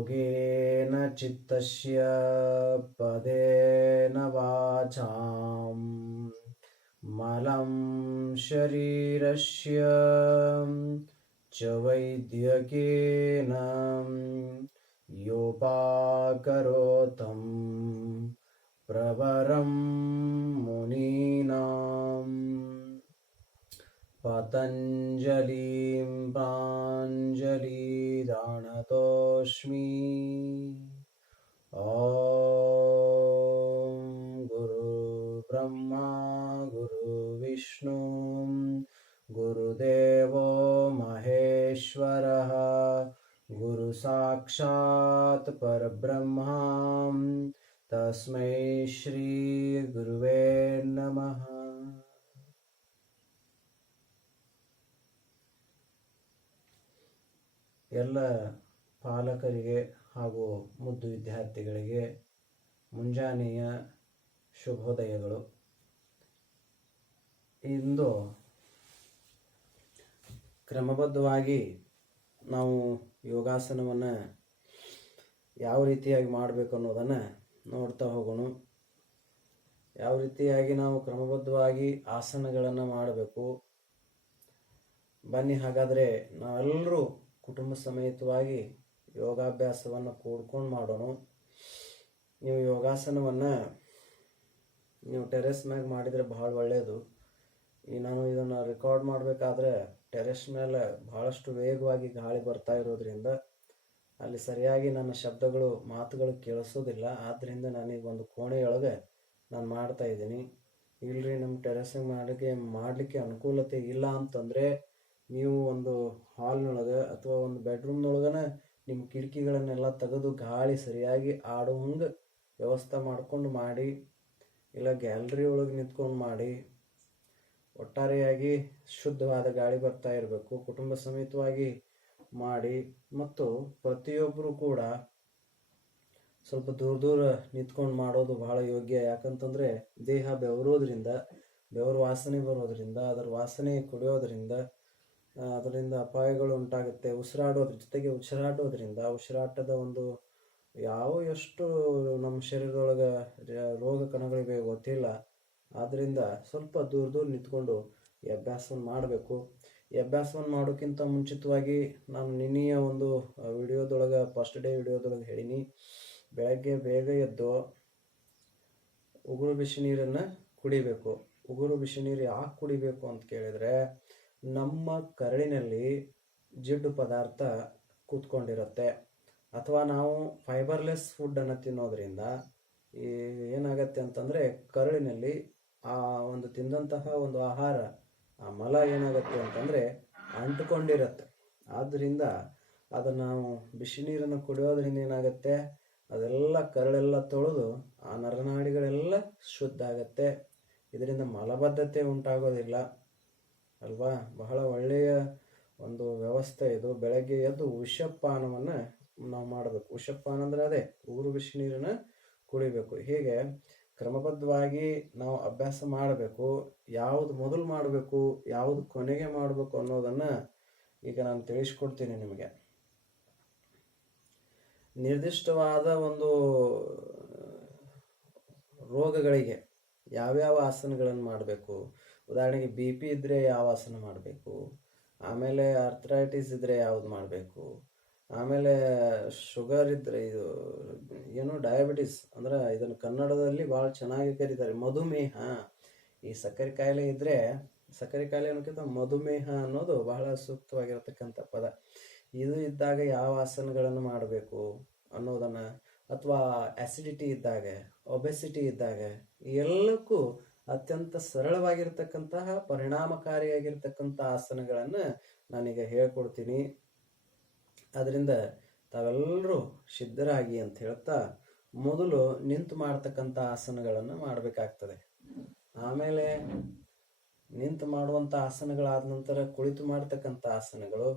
योगेन चित्तस्य पदेन वाचां मलं शरीरस्य च वैद्यकेन योपाकरोतं प्रवरं मुनीनां पतञ्जलिं प्राञ्जलिराणतोऽस्मि। ॐ गुरुर्ब्रह्मा गुरुर्विष्णु गुरुदेवो महेश्वरः गुरुसाक्षात् परब्रह्मा तस्मै ಶ್ರೀ ಗುರುವೇ ನಮಃ. ಎಲ್ಲ ಪಾಲಕರಿಗೆ ಹಾಗೂ ಮುದ್ದು ವಿದ್ಯಾರ್ಥಿಗಳಿಗೆ ಮುಂಜಾನೆಯ ಶುಭೋದಯಗಳು. ಇಂದು ಕ್ರಮಬದ್ಧವಾಗಿ ನಾವು ಯೋಗಾಸನವನ್ನು ಯಾವ ರೀತಿಯಾಗಿ ಮಾಡಬೇಕು ಅನ್ನೋದನ್ನು ನೋಡ್ತಾ ಹೋಗೋಣ. ಯಾವ ರೀತಿಯಾಗಿ ನಾವು ಕ್ರಮಬದ್ಧವಾಗಿ ಆಸನಗಳನ್ನು ಮಾಡಬೇಕು ಬನ್ನಿ. ಹಾಗಾದರೆ ನಾವೆಲ್ಲರೂ ಕುಟುಂಬ ಸಮೇತವಾಗಿ ಯೋಗಾಭ್ಯಾಸವನ್ನು ಕೂಡ್ಕೊಂಡು ಮಾಡೋಣ. ನೀವು ಯೋಗಾಸನವನ್ನು ನೀವು ಟೆರೆಸ್ ಮ್ಯಾಗ ಮಾಡಿದರೆ ಭಾಳ ಒಳ್ಳೆಯದು. ನಾನು ಇದನ್ನು ರೆಕಾರ್ಡ್ ಮಾಡಬೇಕಾದ್ರೆ ಟೆರೆಸ್ ಮೇಲೆ ಭಾಳಷ್ಟು ವೇಗವಾಗಿ ಗಾಳಿ ಬರ್ತಾ ಇರೋದ್ರಿಂದ ಅಲ್ಲಿ ಸರಿಯಾಗಿ ನನ್ನ ಶಬ್ದಗಳು ಮಾತುಗಳು ಕೇಳಿಸೋದಿಲ್ಲ. ಆದ್ದರಿಂದ ನಾನೀಗ ಒಂದು ಕೋಣೆಯೊಳಗೆ ನಾನು ಮಾಡ್ತಾ ಇದ್ದೀನಿ. ಇಲ್ಲರಿ ನಮ್ಮ ಟೆರೆಸ್ ಮಾಡಲಿಕ್ಕೆ ಅನುಕೂಲತೆ ಇಲ್ಲ ಅಂತಂದರೆ ನೀವು ಒಂದು ಹಾಲ್ನೊಳಗೆ ಅಥವಾ ಒಂದು ಬೆಡ್ರೂಮ್ನೊಳಗನ ನಿಮ್ಮ ಕಿಟಕಿಗಳನ್ನೆಲ್ಲ ತೆಗೆದು ಗಾಳಿ ಸರಿಯಾಗಿ ಆಡುವಂಗೆ ವ್ಯವಸ್ಥೆ ಮಾಡಿಕೊಂಡು ಮಾಡಿ, ಇಲ್ಲ ಗ್ಯಾಲರಿ ಒಳಗೆ ನಿಂತ್ಕೊಂಡು ಮಾಡಿ. ಒಟ್ಟಾರೆಯಾಗಿ ಶುದ್ಧವಾದ ಗಾಳಿ ಬರ್ತಾ ಇರಬೇಕು. ಕುಟುಂಬ ಸಮೇತವಾಗಿ ಮಾಡಿ. ಮತ್ತು ಪ್ರತಿಯೊಬ್ಬರು ಕೂಡ ಸ್ವಲ್ಪ ದೂರ ನಿಂತ್ಕೊಂಡು ಮಾಡೋದು ಬಹಳ ಯೋಗ್ಯ. ಯಾಕಂತಂದರೆ ದೇಹ ಬೆವರೋದ್ರಿಂದ, ಬೆವರು ವಾಸನೆ ಬರೋದ್ರಿಂದ, ಅದರ ವಾಸನೆ ಕುಡಿಯೋದ್ರಿಂದ ಅದರಿಂದ ಅಪಾಯಗಳು ಉಂಟಾಗುತ್ತೆ. ಉಸಿರಾಡೋದ್ರ ಜೊತೆಗೆ ಉಸಿರಾಟದ ಒಂದು ಎಷ್ಟು ನಮ್ಮ ಶರೀರದೊಳಗೆ ರೋಗ ಕಣಗಳಿವೆ ಗೊತ್ತಿಲ್ಲ. ಆದ್ದರಿಂದ ಸ್ವಲ್ಪ ದೂರ ನಿಂತ್ಕೊಂಡು ಈ ಅಭ್ಯಾಸವನ್ನು ಮಾಡಬೇಕು. ಈ ಅಭ್ಯಾಸವನ್ನು ಮಾಡೋಕ್ಕಿಂತ ಮುಂಚಿತವಾಗಿ ನಾನು ನಿನ್ನೆಯ ಒಂದು ವಿಡಿಯೋದೊಳಗೆ ಫಸ್ಟ್ ಡೇ ವಿಡಿಯೋದೊಳಗೆ ಹೇಳೀನಿ, ಬೆಳಗ್ಗೆ ಬೇಗ ಎದ್ದು ಉಗುರು ಬಿಸಿ ನೀರನ್ನು ಕುಡಿಬೇಕು. ಉಗುರು ಬಿಸಿ ನೀರು ಯಾಕೆ ಕುಡಿಬೇಕು ಅಂತ ಕೇಳಿದರೆ, ನಮ್ಮ ಕರಳಿನಲ್ಲಿ ಜಿಡ್ಡು ಪದಾರ್ಥ ಕೂತ್ಕೊಂಡಿರುತ್ತೆ. ಅಥವಾ ನಾವು ಫೈಬರ್ಲೆಸ್ ಫುಡ್ಡನ್ನು ತಿನ್ನೋದ್ರಿಂದ ಏನಾಗತ್ತೆ ಅಂತಂದರೆ ಕರಳಿನಲ್ಲಿ ಆ ಒಂದು ತಿಂದಂತಹ ಒಂದು ಆಹಾರ, ಆ ಮಲ ಏನಾಗುತ್ತೆ ಅಂತಂದರೆ ಅಂಟುಕೊಂಡಿರುತ್ತೆ. ಆದ್ದರಿಂದ ಅದನ್ನು ನಾವು ಬಿಸಿ ನೀರನ್ನು ಕುಡಿಯೋದ್ರಿಂದ ಏನಾಗುತ್ತೆ, ಅದೆಲ್ಲ ಕರಳೆಲ್ಲ ತೊಳೆದು ಆ ನರನಾಡಿಗಳೆಲ್ಲ ಶುದ್ಧ ಆಗುತ್ತೆ. ಇದರಿಂದ ಮಲಬದ್ಧತೆ ಉಂಟಾಗೋದಿಲ್ಲ ಅಲ್ವಾ. ಬಹಳ ಒಳ್ಳೆಯ ಒಂದು ವ್ಯವಸ್ಥೆ ಇದು. ಬೆಳಗ್ಗೆ ಎದ್ದು ಉಷಪಾನವನ್ನು ನಾವು ಮಾಡಬೇಕು. ಉಷಪಾನ ಅಂದರೆ ಅದೇ ಉಗುರು ಬಿಸಿ ನೀರನ್ನು ಕುಡಿಬೇಕು. ಹೀಗೆ ಕ್ರಮಬದ್ಧವಾಗಿ ನಾವು ಅಭ್ಯಾಸ ಮಾಡಬೇಕು. ಯಾವುದು ಮೊದಲು ಮಾಡಬೇಕು, ಯಾವುದು ಕೊನೆಗೆ ಮಾಡಬೇಕು ಅನ್ನೋದನ್ನು ಈಗ ನಾನು ತಿಳಿಸ್ಕೊಡ್ತೀನಿ ನಿಮಗೆ. ನಿರ್ದಿಷ್ಟವಾದ ಒಂದು ರೋಗಗಳಿಗೆ ಯಾವ್ಯಾವ ಆಸನಗಳನ್ನು ಮಾಡಬೇಕು. ಉದಾಹರಣೆಗೆ BP ಇದ್ದರೆ ಯಾವ ಆಸನ ಮಾಡಬೇಕು, ಆಮೇಲೆ ಆರ್ಥರೈಟಿಸ್ ಇದ್ದರೆ ಯಾವುದು ಮಾಡಬೇಕು, ಆಮೇಲೆ ಶುಗರ್ ಇದ್ದರೆ ಡಯಾಬಿಟಿಸ್ ಅಂದ್ರೆ ಇದನ್ನು ಕನ್ನಡದಲ್ಲಿ ಭಾಳ ಚೆನ್ನಾಗಿ ಕರೀತಾರೆ ಮಧುಮೇಹ. ಈ ಸಕ್ಕರೆ ಕಾಯಿಲೆ ಇದ್ದರೆ, ಸಕ್ಕರೆ ಕಾಯಿಲೆ ಅನ್ನೋಕ್ಕಿಂತ ಮಧುಮೇಹ ಅನ್ನೋದು ಬಹಳ ಸೂಕ್ತವಾಗಿರತಕ್ಕಂಥ ಪದ. ಇದು ಇದ್ದಾಗ ಯಾವ ಆಸನಗಳನ್ನು ಮಾಡಬೇಕು ಅನ್ನೋದನ್ನು, ಅಥವಾ ಆ್ಯಸಿಡಿಟಿ ಇದ್ದಾಗ, ಒಬೆಸಿಟಿ ಇದ್ದಾಗ, ಎಲ್ಲಕ್ಕೂ ಅತ್ಯಂತ ಸರಳವಾಗಿರ್ತಕ್ಕಂತಹ ಪರಿಣಾಮಕಾರಿಯಾಗಿರ್ತಕ್ಕಂಥ ಆಸನಗಳನ್ನು ನಾನೀಗ ಹೇಳ್ಕೊಡ್ತೀನಿ. ಅದರಿಂದ ತಾವೆಲ್ಲರೂ ಸಿದ್ಧರಾಗಿ ಅಂತ ಹೇಳ್ತಾ ಮೊದಲು ನಿಂತು ಮಾಡ್ತಕ್ಕಂಥ ಆಸನಗಳನ್ನು ಮಾಡಬೇಕಾಗ್ತದೆ. ಆಮೇಲೆ ನಿಂತು ಮಾಡುವಂಥ ಆಸನಗಳಾದ ನಂತರ ಕುಳಿತು ಮಾಡ್ತಕ್ಕಂಥ ಆಸನಗಳು,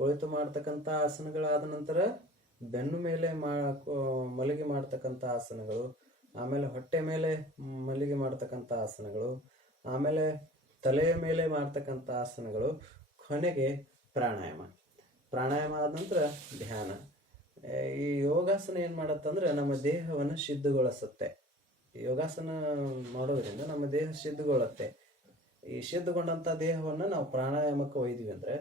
ಕುಳಿತು ಮಾಡ್ತಕ್ಕಂಥ ಆಸನಗಳಾದ ನಂತರ ಬೆನ್ನು ಮೇಲೆ ಮಲಗಿ ಮಾಡ್ತಕ್ಕಂಥ ಆಸನಗಳು, ಆಮೇಲೆ ಹೊಟ್ಟೆ ಮೇಲೆ ಮಲಗಿ ಮಾಡ್ತಕ್ಕಂಥ ಆಸನಗಳು, ಆಮೇಲೆ ತಲೆಯ ಮೇಲೆ ಮಾಡ್ತಕ್ಕಂಥ ಆಸನಗಳು, ಕೊನೆಗೆ ಪ್ರಾಣಾಯಾಮ. ಪ್ರಾಣಾಯಾಮ ಆದ ನಂತರ ಧ್ಯಾನ. ಈ ಯೋಗಾಸನ ಏನು ಮಾಡತ್ತಂದ್ರೆ ನಮ್ಮ ದೇಹವನ್ನು ಸಿದ್ಧಗೊಳಿಸುತ್ತೆ. ಯೋಗಾಸನ ಮಾಡೋದ್ರಿಂದ ನಮ್ಮ ದೇಹ ಸಿದ್ಧಗೊಳ್ಳುತ್ತೆ. ಈ ಸಿದ್ಧಗೊಂಡಂಥ ದೇಹವನ್ನು ನಾವು ಪ್ರಾಣಾಯಾಮಕ್ಕೆ ಒಯ್ದ್ವಿ ಅಂದರೆ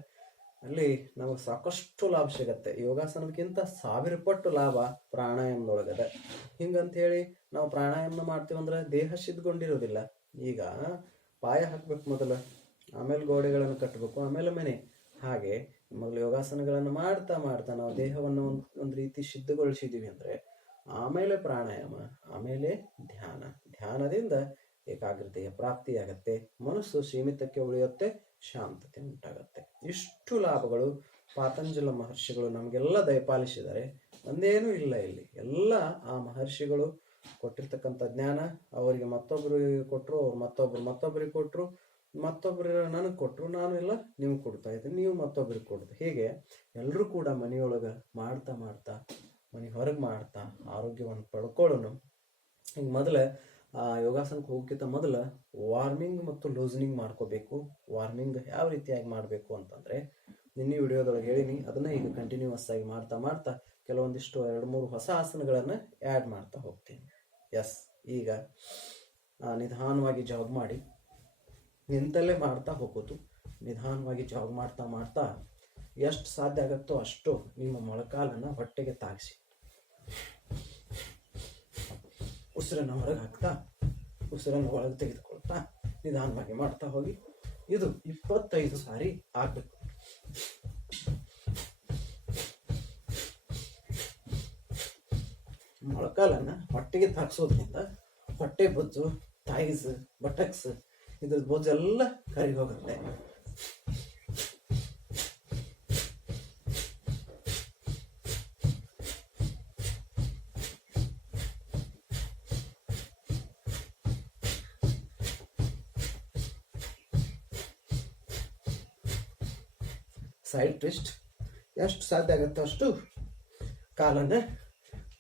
ಅಲ್ಲಿ ನಮಗೆ ಸಾಕಷ್ಟು ಲಾಭ ಸಿಗತ್ತೆ. ಯೋಗಾಸನದಕ್ಕಿಂತ 1000 ಪಟ್ಟು ಲಾಭ ಪ್ರಾಣಾಯಾಮದೊಳಗದ. ಹಿಂಗಂತ ಹೇಳಿ ನಾವು ಪ್ರಾಣಾಯಾಮ ಮಾಡ್ತೀವಿ ಅಂದ್ರೆ ದೇಹ ಸಿದ್ಧಗೊಂಡಿರೋದಿಲ್ಲ. ಈಗ ಪಾಯ ಹಾಕ್ಬೇಕು ಮೊದಲು, ಆಮೇಲೆ ಗೋಡೆಗಳನ್ನು ಕಟ್ಟಬೇಕು, ಆಮೇಲೆ ಮನೆ. ಹಾಗೆ ಮೊದಲು ಯೋಗಾಸನಗಳನ್ನು ಮಾಡ್ತಾ ಮಾಡ್ತಾ ನಾವು ದೇಹವನ್ನು ಒಂದು ರೀತಿ ಸಿದ್ಧಗೊಳಿಸಿದ್ದೀವಿ ಅಂದರೆ ಆಮೇಲೆ ಪ್ರಾಣಾಯಾಮ, ಆಮೇಲೆ ಧ್ಯಾನದಿಂದ ಏಕಾಗ್ರತೆಯ ಪ್ರಾಪ್ತಿಯಾಗತ್ತೆ, ಮನಸ್ಸು ಸೀಮಿತಕ್ಕೆ ಉಳಿಯುತ್ತೆ, ಶಾಂತತೆ ಉಂಟಾಗತ್ತೆ. ಇಷ್ಟು ಲಾಭಗಳು ಪಾತಂಜಲ ಮಹರ್ಷಿಗಳು ನಮಗೆಲ್ಲ ದಯಪಾಲಿಸಿದ್ದಾರೆ. ಒಂದೇನೂ ಇಲ್ಲ ಇಲ್ಲಿ, ಎಲ್ಲ ಆ ಮಹರ್ಷಿಗಳು ಕೊಟ್ಟಿರ್ತಕ್ಕಂಥ ಜ್ಞಾನ ಅವರಿಗೆ ಮತ್ತೊಬ್ಬರಿಗೆ ಕೊಟ್ಟರು, ಅವ್ರು ಮತ್ತೊಬ್ಬರಿಗೆ ಕೊಟ್ಟರು, ಮತ್ತೊಬ್ಬರು ನನಗೆ ಕೊಟ್ಟರು, ನಾನು ಎಲ್ಲ ನಿಮ್ಗೆ ಕೊಡ್ತಾ ಇದ್ದೀನಿ, ನೀವು ಮತ್ತೊಬ್ಬರಿಗೆ ಕೊಡ್ದು. ಹೀಗೆ ಎಲ್ಲರೂ ಕೂಡ ಮನೆಯೊಳಗೆ ಮಾಡ್ತಾ ಮಾಡ್ತಾ ಮನೆ ಹೊರಗೆ ಮಾಡ್ತಾ ಆರೋಗ್ಯವನ್ನು ಪಡ್ಕೊಳ್ಳೋಣ. ಹಿಂಗೆ ಮೊದಲು ಯೋಗಾಸನಕ್ಕೆ ಹೋಗೋಕ್ಕಿಂತ ಮೊದಲು ವಾರ್ಮಿಂಗ್ ಮತ್ತು ಲೂಸನಿಂಗ್ ಮಾಡ್ಕೋಬೇಕು. ವಾರ್ಮಿಂಗ್ ಯಾವ ರೀತಿಯಾಗಿ ಮಾಡಬೇಕು ಅಂತಂದರೆ ನಿನ್ನೆ ವಿಡಿಯೋದೊಳಗೆ ಹೇಳಿನಿ, ಅದನ್ನು ಈಗ ಕಂಟಿನ್ಯೂಸ್ ಆಗಿ ಮಾಡ್ತಾ ಮಾಡ್ತಾ ಕೆಲವೊಂದಿಷ್ಟು 2-3 ಹೊಸ ಆಸನಗಳನ್ನು ಆ್ಯಡ್ ಮಾಡ್ತಾ ಹೋಗ್ತೀನಿ. ಎಸ್, ಈಗ ನಿಧಾನವಾಗಿ ಜಾಗ್ ಮಾಡಿ, ನಿಂತಲ್ಲೇ ಮಾಡ್ತಾ ಹೋಗೋದು. ನಿಧಾನವಾಗಿ ಜಾಗ್ ಮಾಡ್ತಾ ಮಾಡ್ತಾ ಎಷ್ಟು ಸಾಧ್ಯ ಆಗುತ್ತೋ ಅಷ್ಟು ನಿಮ್ಮ ಮೊಳಕಾಲನ್ನು ಹೊಟ್ಟೆಗೆ ತಾಗಿಸಿ ಉಸಿರನ್ನು ಹೊರಗೆ ಹಾಕ್ತಾ ಉಸಿರನ್ನು ಒಳಗೆ ತೆಗೆದುಕೊಳ್ತಾ ನಿಧಾನವಾಗಿ ಮಾಡ್ತಾ ಹೋಗಿ. ಇದು 25 ಸಾರಿ ಆಗಬೇಕು. ಮೊಳಕಾಲನ್ನು ಹೊಟ್ಟೆಗೆ ತಾಗಿಸೋದ್ರಿಂದ ಹೊಟ್ಟೆ ಬೊಜ್ಜು, ಥೈಸ್, ಬಟಕ್ಸ್ ಇದ್ರ ಬೊಜ್ಜೆಲ್ಲ ಕರಗಿ ಹೋಗುತ್ತೆ. ಸೈಡ್ ಟ್ವಿಸ್ಟ್, ಎಷ್ಟು ಸಾಧ್ಯ ಆಗುತ್ತೋ ಅಷ್ಟು ಕಾಲನ್ನು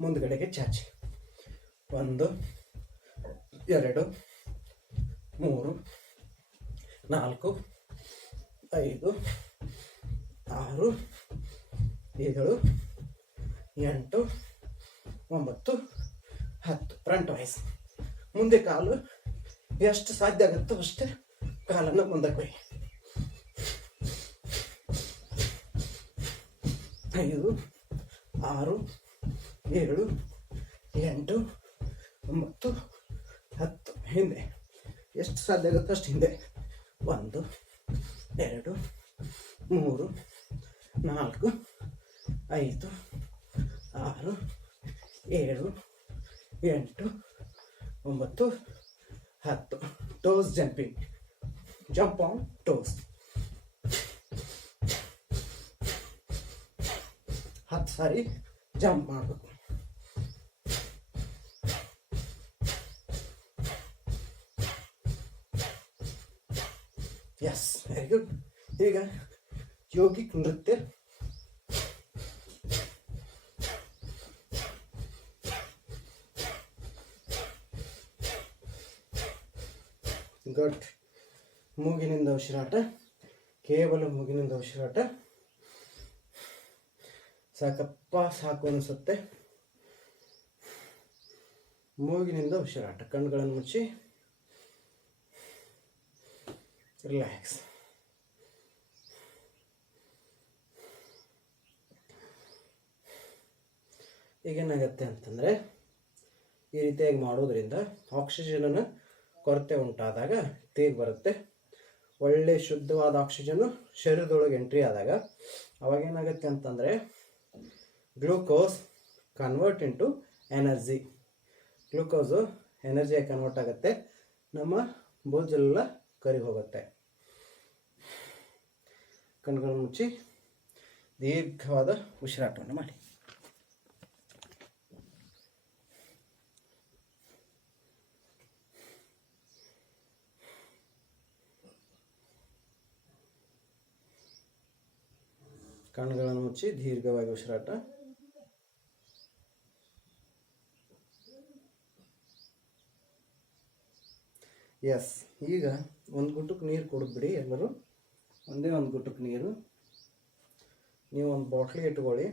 ಮುಂದ್ಗಡೆಗೆ ಚಾಚಿ. 1 2 3 4 5 6 7 8 9 10. Front voice. ಮುಂದೆ ಕಾಲು ಎಷ್ಟು ಸಾಧ್ಯ ಆಗುತ್ತೋ ಅಷ್ಟೇ ಕಾಲನ್ನು ಮುಂದಕ್ಕೆ ಒಯ್ಯಿ. 5 6 7 8 9 10. ಹಿಂದೆ ಎಷ್ಟು ಸಾಧ್ಯ ಆಗುತ್ತೋ ಅಷ್ಟು ಹಿಂದೆ. 1 2 3 4 5 6 7 8 9 10. Toes jumping. Jump on toes. 10 ಸಾರಿ ಜಂಪ್ ಮಾಡಬೇಕು. Yes, very good. ಈಗ ಯೋಗಿಕ್ ನೃತ್ಯ. ಗುಡ್. ಮೂಗಿನಿಂದ ಉಸಿರಾಟ, ಕೇವಲ ಮೂಗಿನಿಂದ ಉಸಿರಾಟ. ಸಾಕಪ್ಪ, ಸಾಕು ಅನಿಸುತ್ತೆ. ಮೂಗಿನಿಂದ ಉಸಿರಾಟ. ಕಣ್ಣುಗಳನ್ನು ಮುಚ್ಚಿ ರಿಲ್ಯಾಕ್ಸ್. ಈಗೇನಾಗತ್ತೆ ಅಂತಂದರೆ ಈ ರೀತಿಯಾಗಿ ಮಾಡೋದ್ರಿಂದ ಆಕ್ಸಿಜನ್ನ ಕೊರತೆ ಉಂಟಾದಾಗ ತೇಗ್ ಬರುತ್ತೆ. ಒಳ್ಳೆ ಶುದ್ಧವಾದ ಆಕ್ಸಿಜನ್ನು ಶರೀರದೊಳಗೆ ಎಂಟ್ರಿ ಆದಾಗ ಅವಾಗೇನಾಗುತ್ತೆ ಅಂತಂದರೆ glucose convert into energy. Glucose ಎನರ್ಜಿಯಾಗಿ ಕನ್ವರ್ಟ್ ಆಗುತ್ತೆ, ನಮ್ಮ ಬೊಜ್ಜೆಲ್ಲ ಕರಗಿ ಹೋಗುತ್ತೆ. ಕಣ್ಗಳನ್ನು ಮುಚ್ಚಿ ದೀರ್ಘವಾದ ಉಸಿರಾಟವನ್ನು ಮಾಡಿ. ಕಣ್ಣುಗಳನ್ನು ಮುಚ್ಚಿ ದೀರ್ಘವಾಗಿ ಉಸಿರಾಟ. ಎಸ್, ಈಗ ಒಂದು ಗುಟ್ಟಕ್ಕೆ ನೀರು ಕುಡಿದ್ಬಿಡಿ ಎಲ್ಲರೂ. ಒಂದೇ ಒಂದು ಗುಟ್ಟಕ್ಕೆ ನೀರು. ನೀವು ಒಂದು ಬಾಟ್ಲಿ ಇಟ್ಕೊಳ್ಳಿ.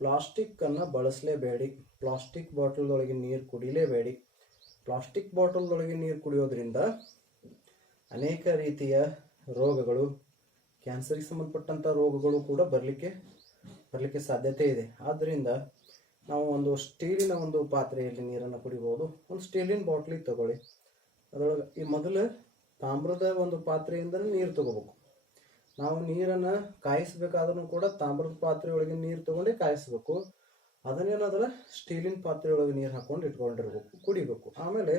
ಪ್ಲಾಸ್ಟಿಕ್ಕನ್ನು ಬಳಸಲೇಬೇಡಿ. ಪ್ಲಾಸ್ಟಿಕ್ ಬಾಟಲ್ದೊಳಗೆ ನೀರು ಕುಡಿಲೇಬೇಡಿ. ಪ್ಲಾಸ್ಟಿಕ್ ಬಾಟಲ್ದೊಳಗೆ ನೀರು ಕುಡಿಯೋದ್ರಿಂದ ಅನೇಕ ರೀತಿಯ ರೋಗಗಳು, ಕ್ಯಾನ್ಸರ್ಗೆ ಸಂಬಂಧಪಟ್ಟಂಥ ರೋಗಗಳು ಕೂಡ ಬರಲಿಕ್ಕೆ ಸಾಧ್ಯತೆ ಇದೆ. ಆದ್ದರಿಂದ ನಾವು ಒಂದು ಸ್ಟೀಲಿನ ಒಂದು ಪಾತ್ರೆಯಲ್ಲಿ ನೀರನ್ನು ಕುಡಿಬೋದು. ಒಂದು ಸ್ಟೀಲಿನ ಬಾಟ್ಲಿಗೆ ತಗೊಳ್ಳಿ. ಅದರೊಳಗೆ ಈ ಮೊದಲು ತಾಮ್ರದ ಒಂದು ಪಾತ್ರೆಯಿಂದಲೇ ನೀರು ತಗೋಬೇಕು. ನಾವು ನೀರನ್ನು ಕಾಯಿಸಬೇಕಾದ್ರೂ ಕೂಡ ತಾಮ್ರದ ಪಾತ್ರೆಯೊಳಗೆ ನೀರು ತಗೊಂಡೇ ಕಾಯಿಸ್ಬೇಕು. ಅದನ್ನೇನಾದ್ರೆ ಸ್ಟೀಲಿನ ಪಾತ್ರೆಯೊಳಗೆ ನೀರು ಹಾಕೊಂಡು ಇಟ್ಕೊಂಡಿರ್ಬೇಕು, ಕುಡಿಬೇಕು. ಆಮೇಲೆ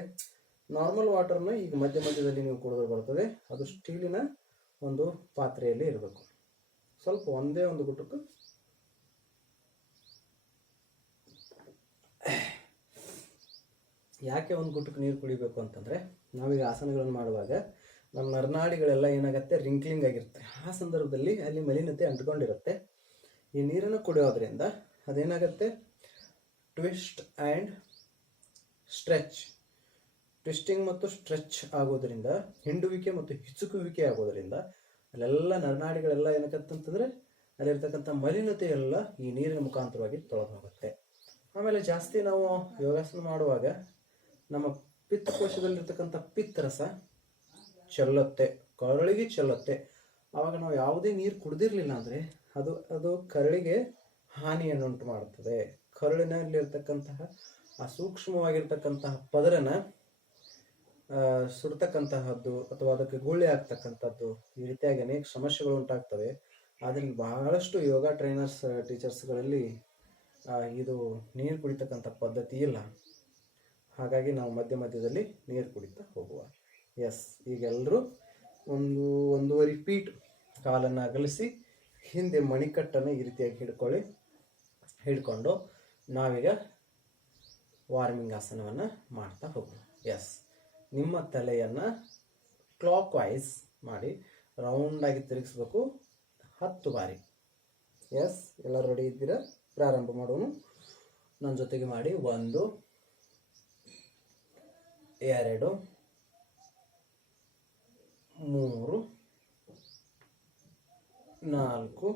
ನಾರ್ಮಲ್ ವಾಟರ್ನ ಈಗ ಮಧ್ಯದಲ್ಲಿ ನೀವು ಕುಡಿದ್ರೆ ಬರ್ತದೆ. ಅದು ಸ್ಟೀಲಿನ ಒಂದು ಪಾತ್ರೆಯಲ್ಲಿ ಇರಬೇಕು. ಸ್ವಲ್ಪ ಒಂದೇ ಒಂದು ಗುಟುಕು ಯಾಕೆ ಒಂದು ಗುಟುಕು ನೀರು ಕುಡಿಬೇಕು ಅಂತಂದರೆ, ನಾವೀಗ ಆಸನಗಳನ್ನು ಮಾಡುವಾಗ ನಮ್ಮ ನರನಾಡಿಗಳೆಲ್ಲ ಏನಾಗುತ್ತೆ, ರಿಂಕ್ಲಿಂಗ್ ಆಗಿರುತ್ತೆ. ಆ ಸಂದರ್ಭದಲ್ಲಿ ಅಲ್ಲಿ ಮಲಿನತೆ ಅಂಟ್ಕೊಂಡಿರುತ್ತೆ. ಈ ನೀರನ್ನು ಕುಡಿಯೋದ್ರಿಂದ ಅದೇನಾಗುತ್ತೆ, ಟ್ವಿಸ್ಟ್ ಆ್ಯಂಡ್ ಸ್ಟ್ರೆಚ್, ಟ್ವಿಸ್ಟಿಂಗ್ ಮತ್ತು ಸ್ಟ್ರೆಚ್ ಆಗೋದ್ರಿಂದ, ಹಿಂಡುವಿಕೆ ಮತ್ತು ಹಿಚುಕುವಿಕೆ ಆಗೋದ್ರಿಂದ ಅಲ್ಲೆಲ್ಲ ನರನಾಡಿಗಳೆಲ್ಲ ಏನಾಗತ್ತಂತಂದರೆ ಅಲ್ಲಿರ್ತಕ್ಕಂಥ ಮಲಿನತೆ ಎಲ್ಲ ಈ ನೀರಿನ ಮುಖಾಂತರವಾಗಿ ತೊಳೆದು ಹೋಗುತ್ತೆ. ಆಮೇಲೆ ಜಾಸ್ತಿ ನಾವು ಯೋಗಾಸನ ಮಾಡುವಾಗ ನಮ್ಮ ಪಿತ್ತಕೋಶದಲ್ಲಿರ್ತಕ್ಕಂಥ ಪಿತ್ತರಸ ಚೆಲ್ಲುತ್ತೆ, ಕರಳಿಗೆ ಚೆಲ್ಲುತ್ತೆ. ಆವಾಗ ನಾವು ಯಾವುದೇ ನೀರು ಕುಡಿದಿರಲಿಲ್ಲ ಅಂದರೆ ಅದು ಕರಳಿಗೆ ಹಾನಿಯನ್ನುಂಟು ಮಾಡುತ್ತದೆ. ಕರುಳಿನಲ್ಲಿರ್ತಕ್ಕಂತಹ ಆ ಸೂಕ್ಷ್ಮವಾಗಿರ್ತಕ್ಕಂತಹ ಪದರನ ಸುಡ್ತಕ್ಕಂತಹದ್ದು ಅಥವಾ ಅದಕ್ಕೆ ಗುಳ್ಳೆ ಆಗ್ತಕ್ಕಂಥದ್ದು, ಈ ರೀತಿಯಾಗಿ ಅನೇಕ ಸಮಸ್ಯೆಗಳು ಉಂಟಾಗ್ತವೆ. ಆದ್ದರಿಂದ ಬಹಳಷ್ಟು ಯೋಗ ಟೀಚರ್ಸ್ಗಳಲ್ಲಿ ಇದು ನೀರು ಕುಡಿತಕ್ಕಂಥ ಪದ್ಧತಿ ಇಲ್ಲ. ಹಾಗಾಗಿ ನಾವು ಮಧ್ಯದಲ್ಲಿ ನೀರು ಕುಡಿತಾ ಹೋಗುವ. ಎಸ್, ಈಗೆಲ್ಲರೂ ಒಂದೂವರೆ ಫೀಟ್ ಕಾಲನ್ನು ಅಗಲಿಸಿ ಹಿಂದೆ ಮಣಿಕಟ್ಟನ್ನು ಈ ರೀತಿಯಾಗಿ ಹಿಡ್ಕೊಂಡು ನಾವೀಗ ವಾರ್ಮಿಂಗ್ ಆಸನವನ್ನು ಮಾಡ್ತಾ ಹೋಗೋಣ. ಎಸ್, ನಿಮ್ಮ ತಲೆಯನ್ನು ಕ್ಲಾಕ್ ವೈಸ್ ಮಾಡಿ ರೌಂಡಾಗಿ ತಿರುಗಿಸ್ಬೇಕು 10 ಬಾರಿ. ಎಸ್, ಎಲ್ಲ ರೆಡಿ ಇದ್ದೀರಾ? ಪ್ರಾರಂಭ ಮಾಡೋಣ. ನನ್ನ ಜೊತೆಗೆ ಮಾಡಿ. 1 2 3 4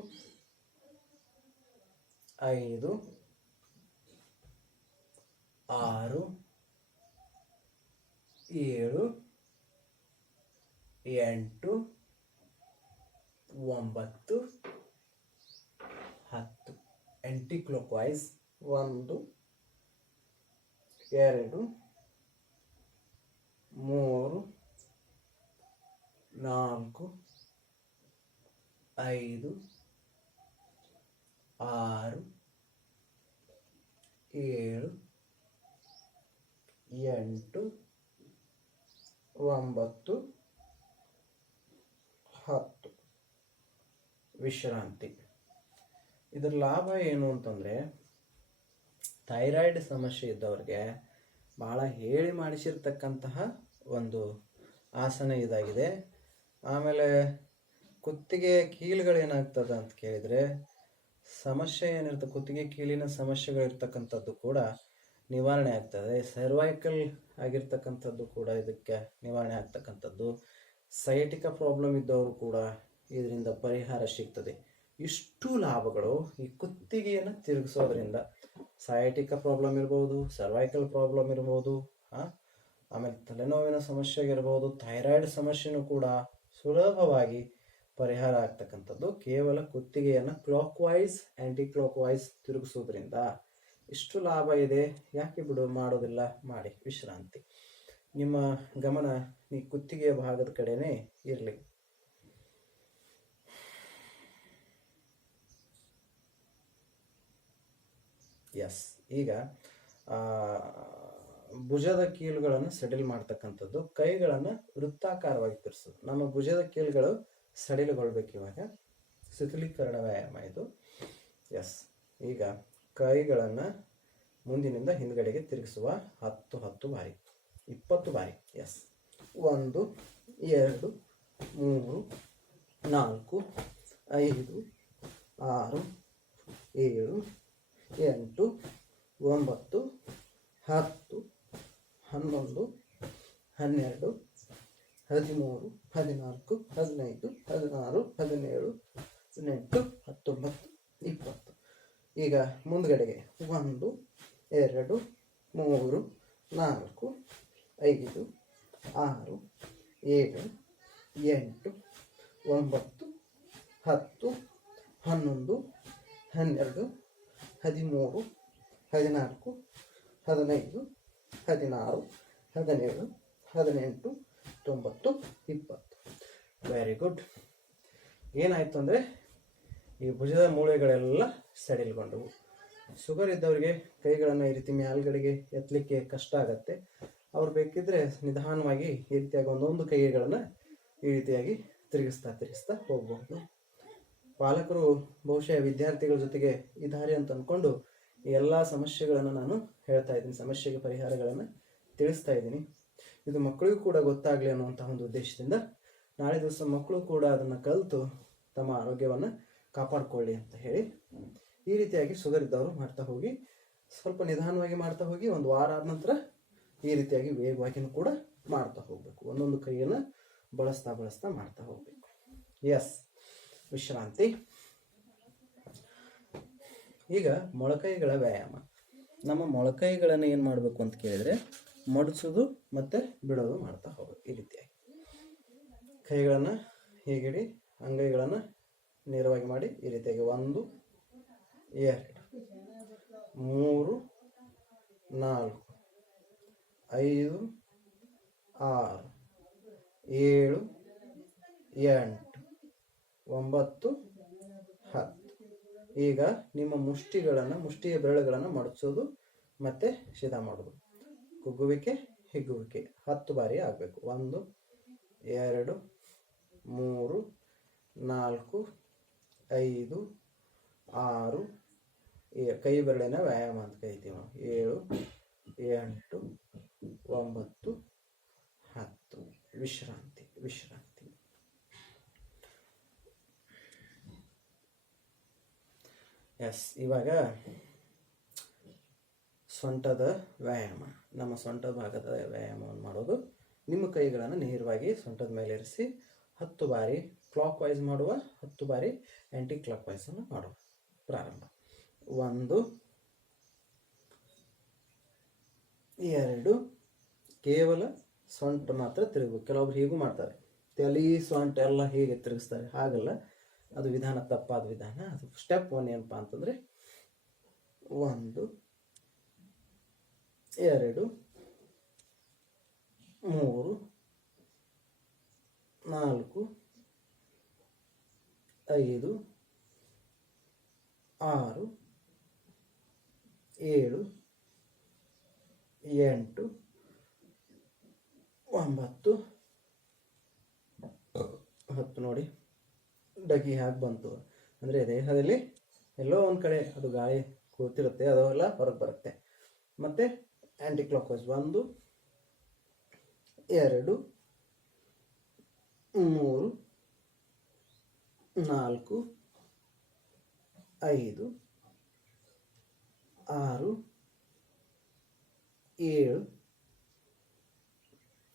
5 6 7 8 9 10 ಆಂಟಿ ಕ್ಲಾಕ್ ವೈಸ್. 1 2 3 4 5 6 7 8 9 10 ವಿಶ್ರಾಂತಿ. ಇದರ ಲಾಭ ಏನು ಅಂತಂದರೆ, ಥೈರಾಯ್ಡ್ ಸಮಸ್ಯೆ ಇದ್ದವ್ರಿಗೆ ಭಾಳ ಹೇಳಿ ಮಾಡಿಸಿರ್ತಕ್ಕಂತಹ ಒಂದು ಆಸನ ಇದಾಗಿದೆ. ಆಮೇಲೆ ಕುತ್ತಿಗೆ ಕೀಲುಗಳೇನಾಗ್ತದೆ ಅಂತ ಕೇಳಿದರೆ, ಸಮಸ್ಯೆ ಏನಿರ್ತದೆ, ಕುತ್ತಿಗೆ ಕೀಲಿನ ಸಮಸ್ಯೆಗಳಿರ್ತಕ್ಕಂಥದ್ದು ಕೂಡ ನಿವಾರಣೆ ಆಗ್ತದೆ. ಸರ್ವೈಕಲ್ ಆಗಿರ್ತಕ್ಕಂಥದ್ದು ಕೂಡ ಇದಕ್ಕೆ ನಿವಾರಣೆ ಆಗ್ತಕ್ಕಂಥದ್ದು. ಸೈಟಿಕ ಪ್ರಾಬ್ಲಮ್ ಇದ್ದವರು ಕೂಡ ಇದರಿಂದ ಪರಿಹಾರ ಸಿಗ್ತದೆ. ಇಷ್ಟು ಲಾಭಗಳು ಈ ಕುತ್ತಿಗೆಯನ್ನು ತಿರುಗಿಸೋದ್ರಿಂದ. ಸೈಟಿಕ ಪ್ರಾಬ್ಲಮ್ ಇರ್ಬೋದು, ಸರ್ವೈಕಲ್ ಪ್ರಾಬ್ಲಮ್ ಇರ್ಬೋದು, ಆಮೇಲೆ ತಲೆನೋವಿನ ಸಮಸ್ಯೆ ಇರ್ಬೋದು, ಥೈರಾಯ್ಡ್ ಸಮಸ್ಯೆನೂ ಕೂಡ ಸುಲಭವಾಗಿ ಪರಿಹಾರ ಆಗ್ತಕ್ಕಂಥದ್ದು ಕೇವಲ ಕುತ್ತಿಗೆಯನ್ನು clockwise anticlockwise ತಿರುಗಿಸೋದ್ರಿಂದ. ಇಷ್ಟು ಲಾಭ ಇದೆ, ಯಾಕೆ ಮಾಡೋದಿಲ್ಲ? ಮಾಡಿ. ವಿಶ್ರಾಂತಿ. ನಿಮ್ಮ ಗಮನ ಈ ಕುತ್ತಿಗೆಯ ಭಾಗದ ಕಡೆನೇ ಇರಲಿ. ಎಸ್, ಈಗ ಭುಜದ ಕೀಲುಗಳನ್ನು ಸಡಿಲ್ ಮಾಡ್ತಕ್ಕಂಥದ್ದು, ಕೈಗಳನ್ನು ವೃತ್ತಾಕಾರವಾಗಿ ತಿರ್ಸೋದು. ನಮ್ಮ ಭುಜದ ಕೀಲುಗಳು ಸಡಿಲಗೊಳ್ಬೇಕು. ಇವಾಗ ಶಿಥಿಲೀಕರಣ ವ್ಯಾಯಾಮ ಇದು. ಎಸ್, ಈಗ ಕೈಗಳನ್ನು ಮುಂದಿನಿಂದ ಹಿಂದ್ಗಡೆಗೆ ತಿರುಗಿಸುವ 10 ಬಾರಿ, 20 ಬಾರಿ. ಎಸ್, 1 2 3 4 5 6 7 8 9 10 11 12 13 14 15 16 17 18 19 20. ಈಗ ಮುಂದ್ಗಡೆಗೆ 1 2 3 4 5 6 7 8 9 10 11 12 13 14 15 16 17 18 19 20. Very good. ಏನಾಯಿತು ಅಂದರೆ ಈ ಭುಜದ ಮೂಳೆಗಳೆಲ್ಲ ಸಡಿಲ್ಗೊಂಡವು. ಶುಗರ್ ಇದ್ದವರಿಗೆ ಕೈಗಳನ್ನು ಈ ರೀತಿ ಮ್ಯಾಲ್ಗಡೆಗೆ ಎತ್ತಲಿಕ್ಕೆ ಕಷ್ಟ ಆಗತ್ತೆ. ಅವ್ರು ಬೇಕಿದ್ರೆ ನಿಧಾನವಾಗಿ ಈ ರೀತಿಯಾಗಿ ಒಂದೊಂದು ಕೈಗಳನ್ನು ಈ ರೀತಿಯಾಗಿ ತಿರುಗಿಸ್ತಾ ಹೋಗಬಹುದು. ಪಾಲಕರು ಬಹುಶಃ ವಿದ್ಯಾರ್ಥಿಗಳ ಜೊತೆಗೆ ಇದ್ದಾರೆ ಅಂತ ಅಂದ್ಕೊಂಡು ಈ ಎಲ್ಲ ಸಮಸ್ಯೆಗಳನ್ನು ನಾನು ಹೇಳ್ತಾ ಇದ್ದೀನಿ, ಸಮಸ್ಯೆಗೆ ಪರಿಹಾರಗಳನ್ನು ತಿಳಿಸ್ತಾ ಇದ್ದೀನಿ. ಇದು ಮಕ್ಕಳಿಗೂ ಕೂಡ ಗೊತ್ತಾಗಲಿ ಅನ್ನುವಂಥ ಒಂದು ಉದ್ದೇಶದಿಂದ ನಾಳೆ ದಿವಸ ಮಕ್ಕಳು ಕೂಡ ಅದನ್ನು ಕಲಿತು ತಮ್ಮ ಆರೋಗ್ಯವನ್ನು ಕಾಪಾಡಿಕೊಳ್ಳಿ ಅಂತ ಹೇಳಿ ಈ ರೀತಿಯಾಗಿ ಶುಗರ್ ಇದ್ದವರು ಮಾಡ್ತಾ ಹೋಗಿ, ಸ್ವಲ್ಪ ನಿಧಾನವಾಗಿ ಮಾಡ್ತಾ ಹೋಗಿ, ಒಂದು ವಾರ ಆದ ನಂತರ ಈ ರೀತಿಯಾಗಿ ವೇಗವಾಗಿಯೂ ಕೂಡ ಮಾಡ್ತಾ ಹೋಗಬೇಕು. ಒಂದೊಂದು ಕೈಯನ್ನು ಬಳಸ್ತಾ ಮಾಡ್ತಾ ಹೋಗಬೇಕು. ಎಸ್, ವಿಶ್ರಾಂತಿ. ಈಗ ಮೊಳಕೈಗಳ ವ್ಯಾಯಾಮ. ನಮ್ಮ ಮೊಳಕೈಗಳನ್ನು ಏನು ಮಾಡಬೇಕು ಅಂತ ಕೇಳಿದರೆ ಮಡಿಸೋದು ಮತ್ತು ಬಿಡೋದು ಮಾಡ್ತಾ ಹೋಗಬೇಕು. ಈ ರೀತಿಯಾಗಿ ಕೈಗಳನ್ನು ಹೀಗಿಡಿ, ಅಂಗೈಗಳನ್ನು ನೇರವಾಗಿ ಮಾಡಿ ಈ ರೀತಿಯಾಗಿ 1 2 3 4 5 6 7 8 9 10. ಈಗ ನಿಮ್ಮ ಮುಷ್ಟಿಯ ಬೆರಳುಗಳನ್ನು ಮಡಚೋದು ಮತ್ತು ಶಿರಾ ಮಾಡೋದು, ಕುಗ್ಗುವಿಕೆ ಹಿಗ್ಗುವಿಕೆ 10 ಬಾರಿ ಆಗಬೇಕು. 1 2 3 4 5 6 ಕೈ ಬೆರಳಿನ ವ್ಯಾಯಾಮ ಅಂತ ಕರಿತೀವಿ ನಾವು. 7 8 9 10. ವಿಶ್ರಾಂತಿ. ಎಸ್, ಇವಾಗ ಸೊಂಟದ ವ್ಯಾಯಾಮ. ನಮ್ಮ ಸೊಂಟದ ಭಾಗದ ವ್ಯಾಯಾಮವನ್ನು ಮಾಡೋದು. ನಿಮ್ಮ ಕೈಗಳನ್ನು ನೇರವಾಗಿ ಸೊಂಟದ ಮೇಲೆ ಇರಿಸಿ 10 ಬಾರಿ ಕ್ಲಾಕ್ ವೈಸ್ ಮಾಡುವ, 10 ಬಾರಿ ಆ್ಯಂಟಿ ಕ್ಲಾಕ್ ವೈಸನ್ನು ಮಾಡುವ. ಪ್ರಾರಂಭ. 1 2. ಕೇವಲ ಸೊಂಟ ಮಾತ್ರ ತಿರುಗಬೇಕು. ಕೆಲವೊಬ್ರು ಹೀಗೂ ಮಾಡ್ತಾರೆ, ತಲೆ ಸೊಂಟ ಎಲ್ಲ ಹೀಗೆ ತಿರುಗಿಸ್ತಾರೆ. ಹಾಗಲ್ಲ, ಅದು ವಿಧಾನ ತಪ್ಪಾದ ವಿಧಾನ. ಅದು ಸ್ಟೆಪ್ 1 ಏನಪ್ಪ ಅಂತಂದರೆ 1 2 3 4 5 6 7 8 9 10. ನೋಡಿ, ಡಗಿ ಹಾಕಿ ಬಂತು ಅಂದರೆ ದೇಹದಲ್ಲಿ ಎಲ್ಲೋ ಒಂದು ಕಡೆ ಅದು ಗಾಳಿ ಕೂತಿರುತ್ತೆ, ಅದೆಲ್ಲ ಹೊರಗೆ ಬರುತ್ತೆ. ಮತ್ತು ಆ್ಯಂಟಿ ಕ್ಲಾಕ್ ವೈಸ್ 1 2 3 4 5 6 7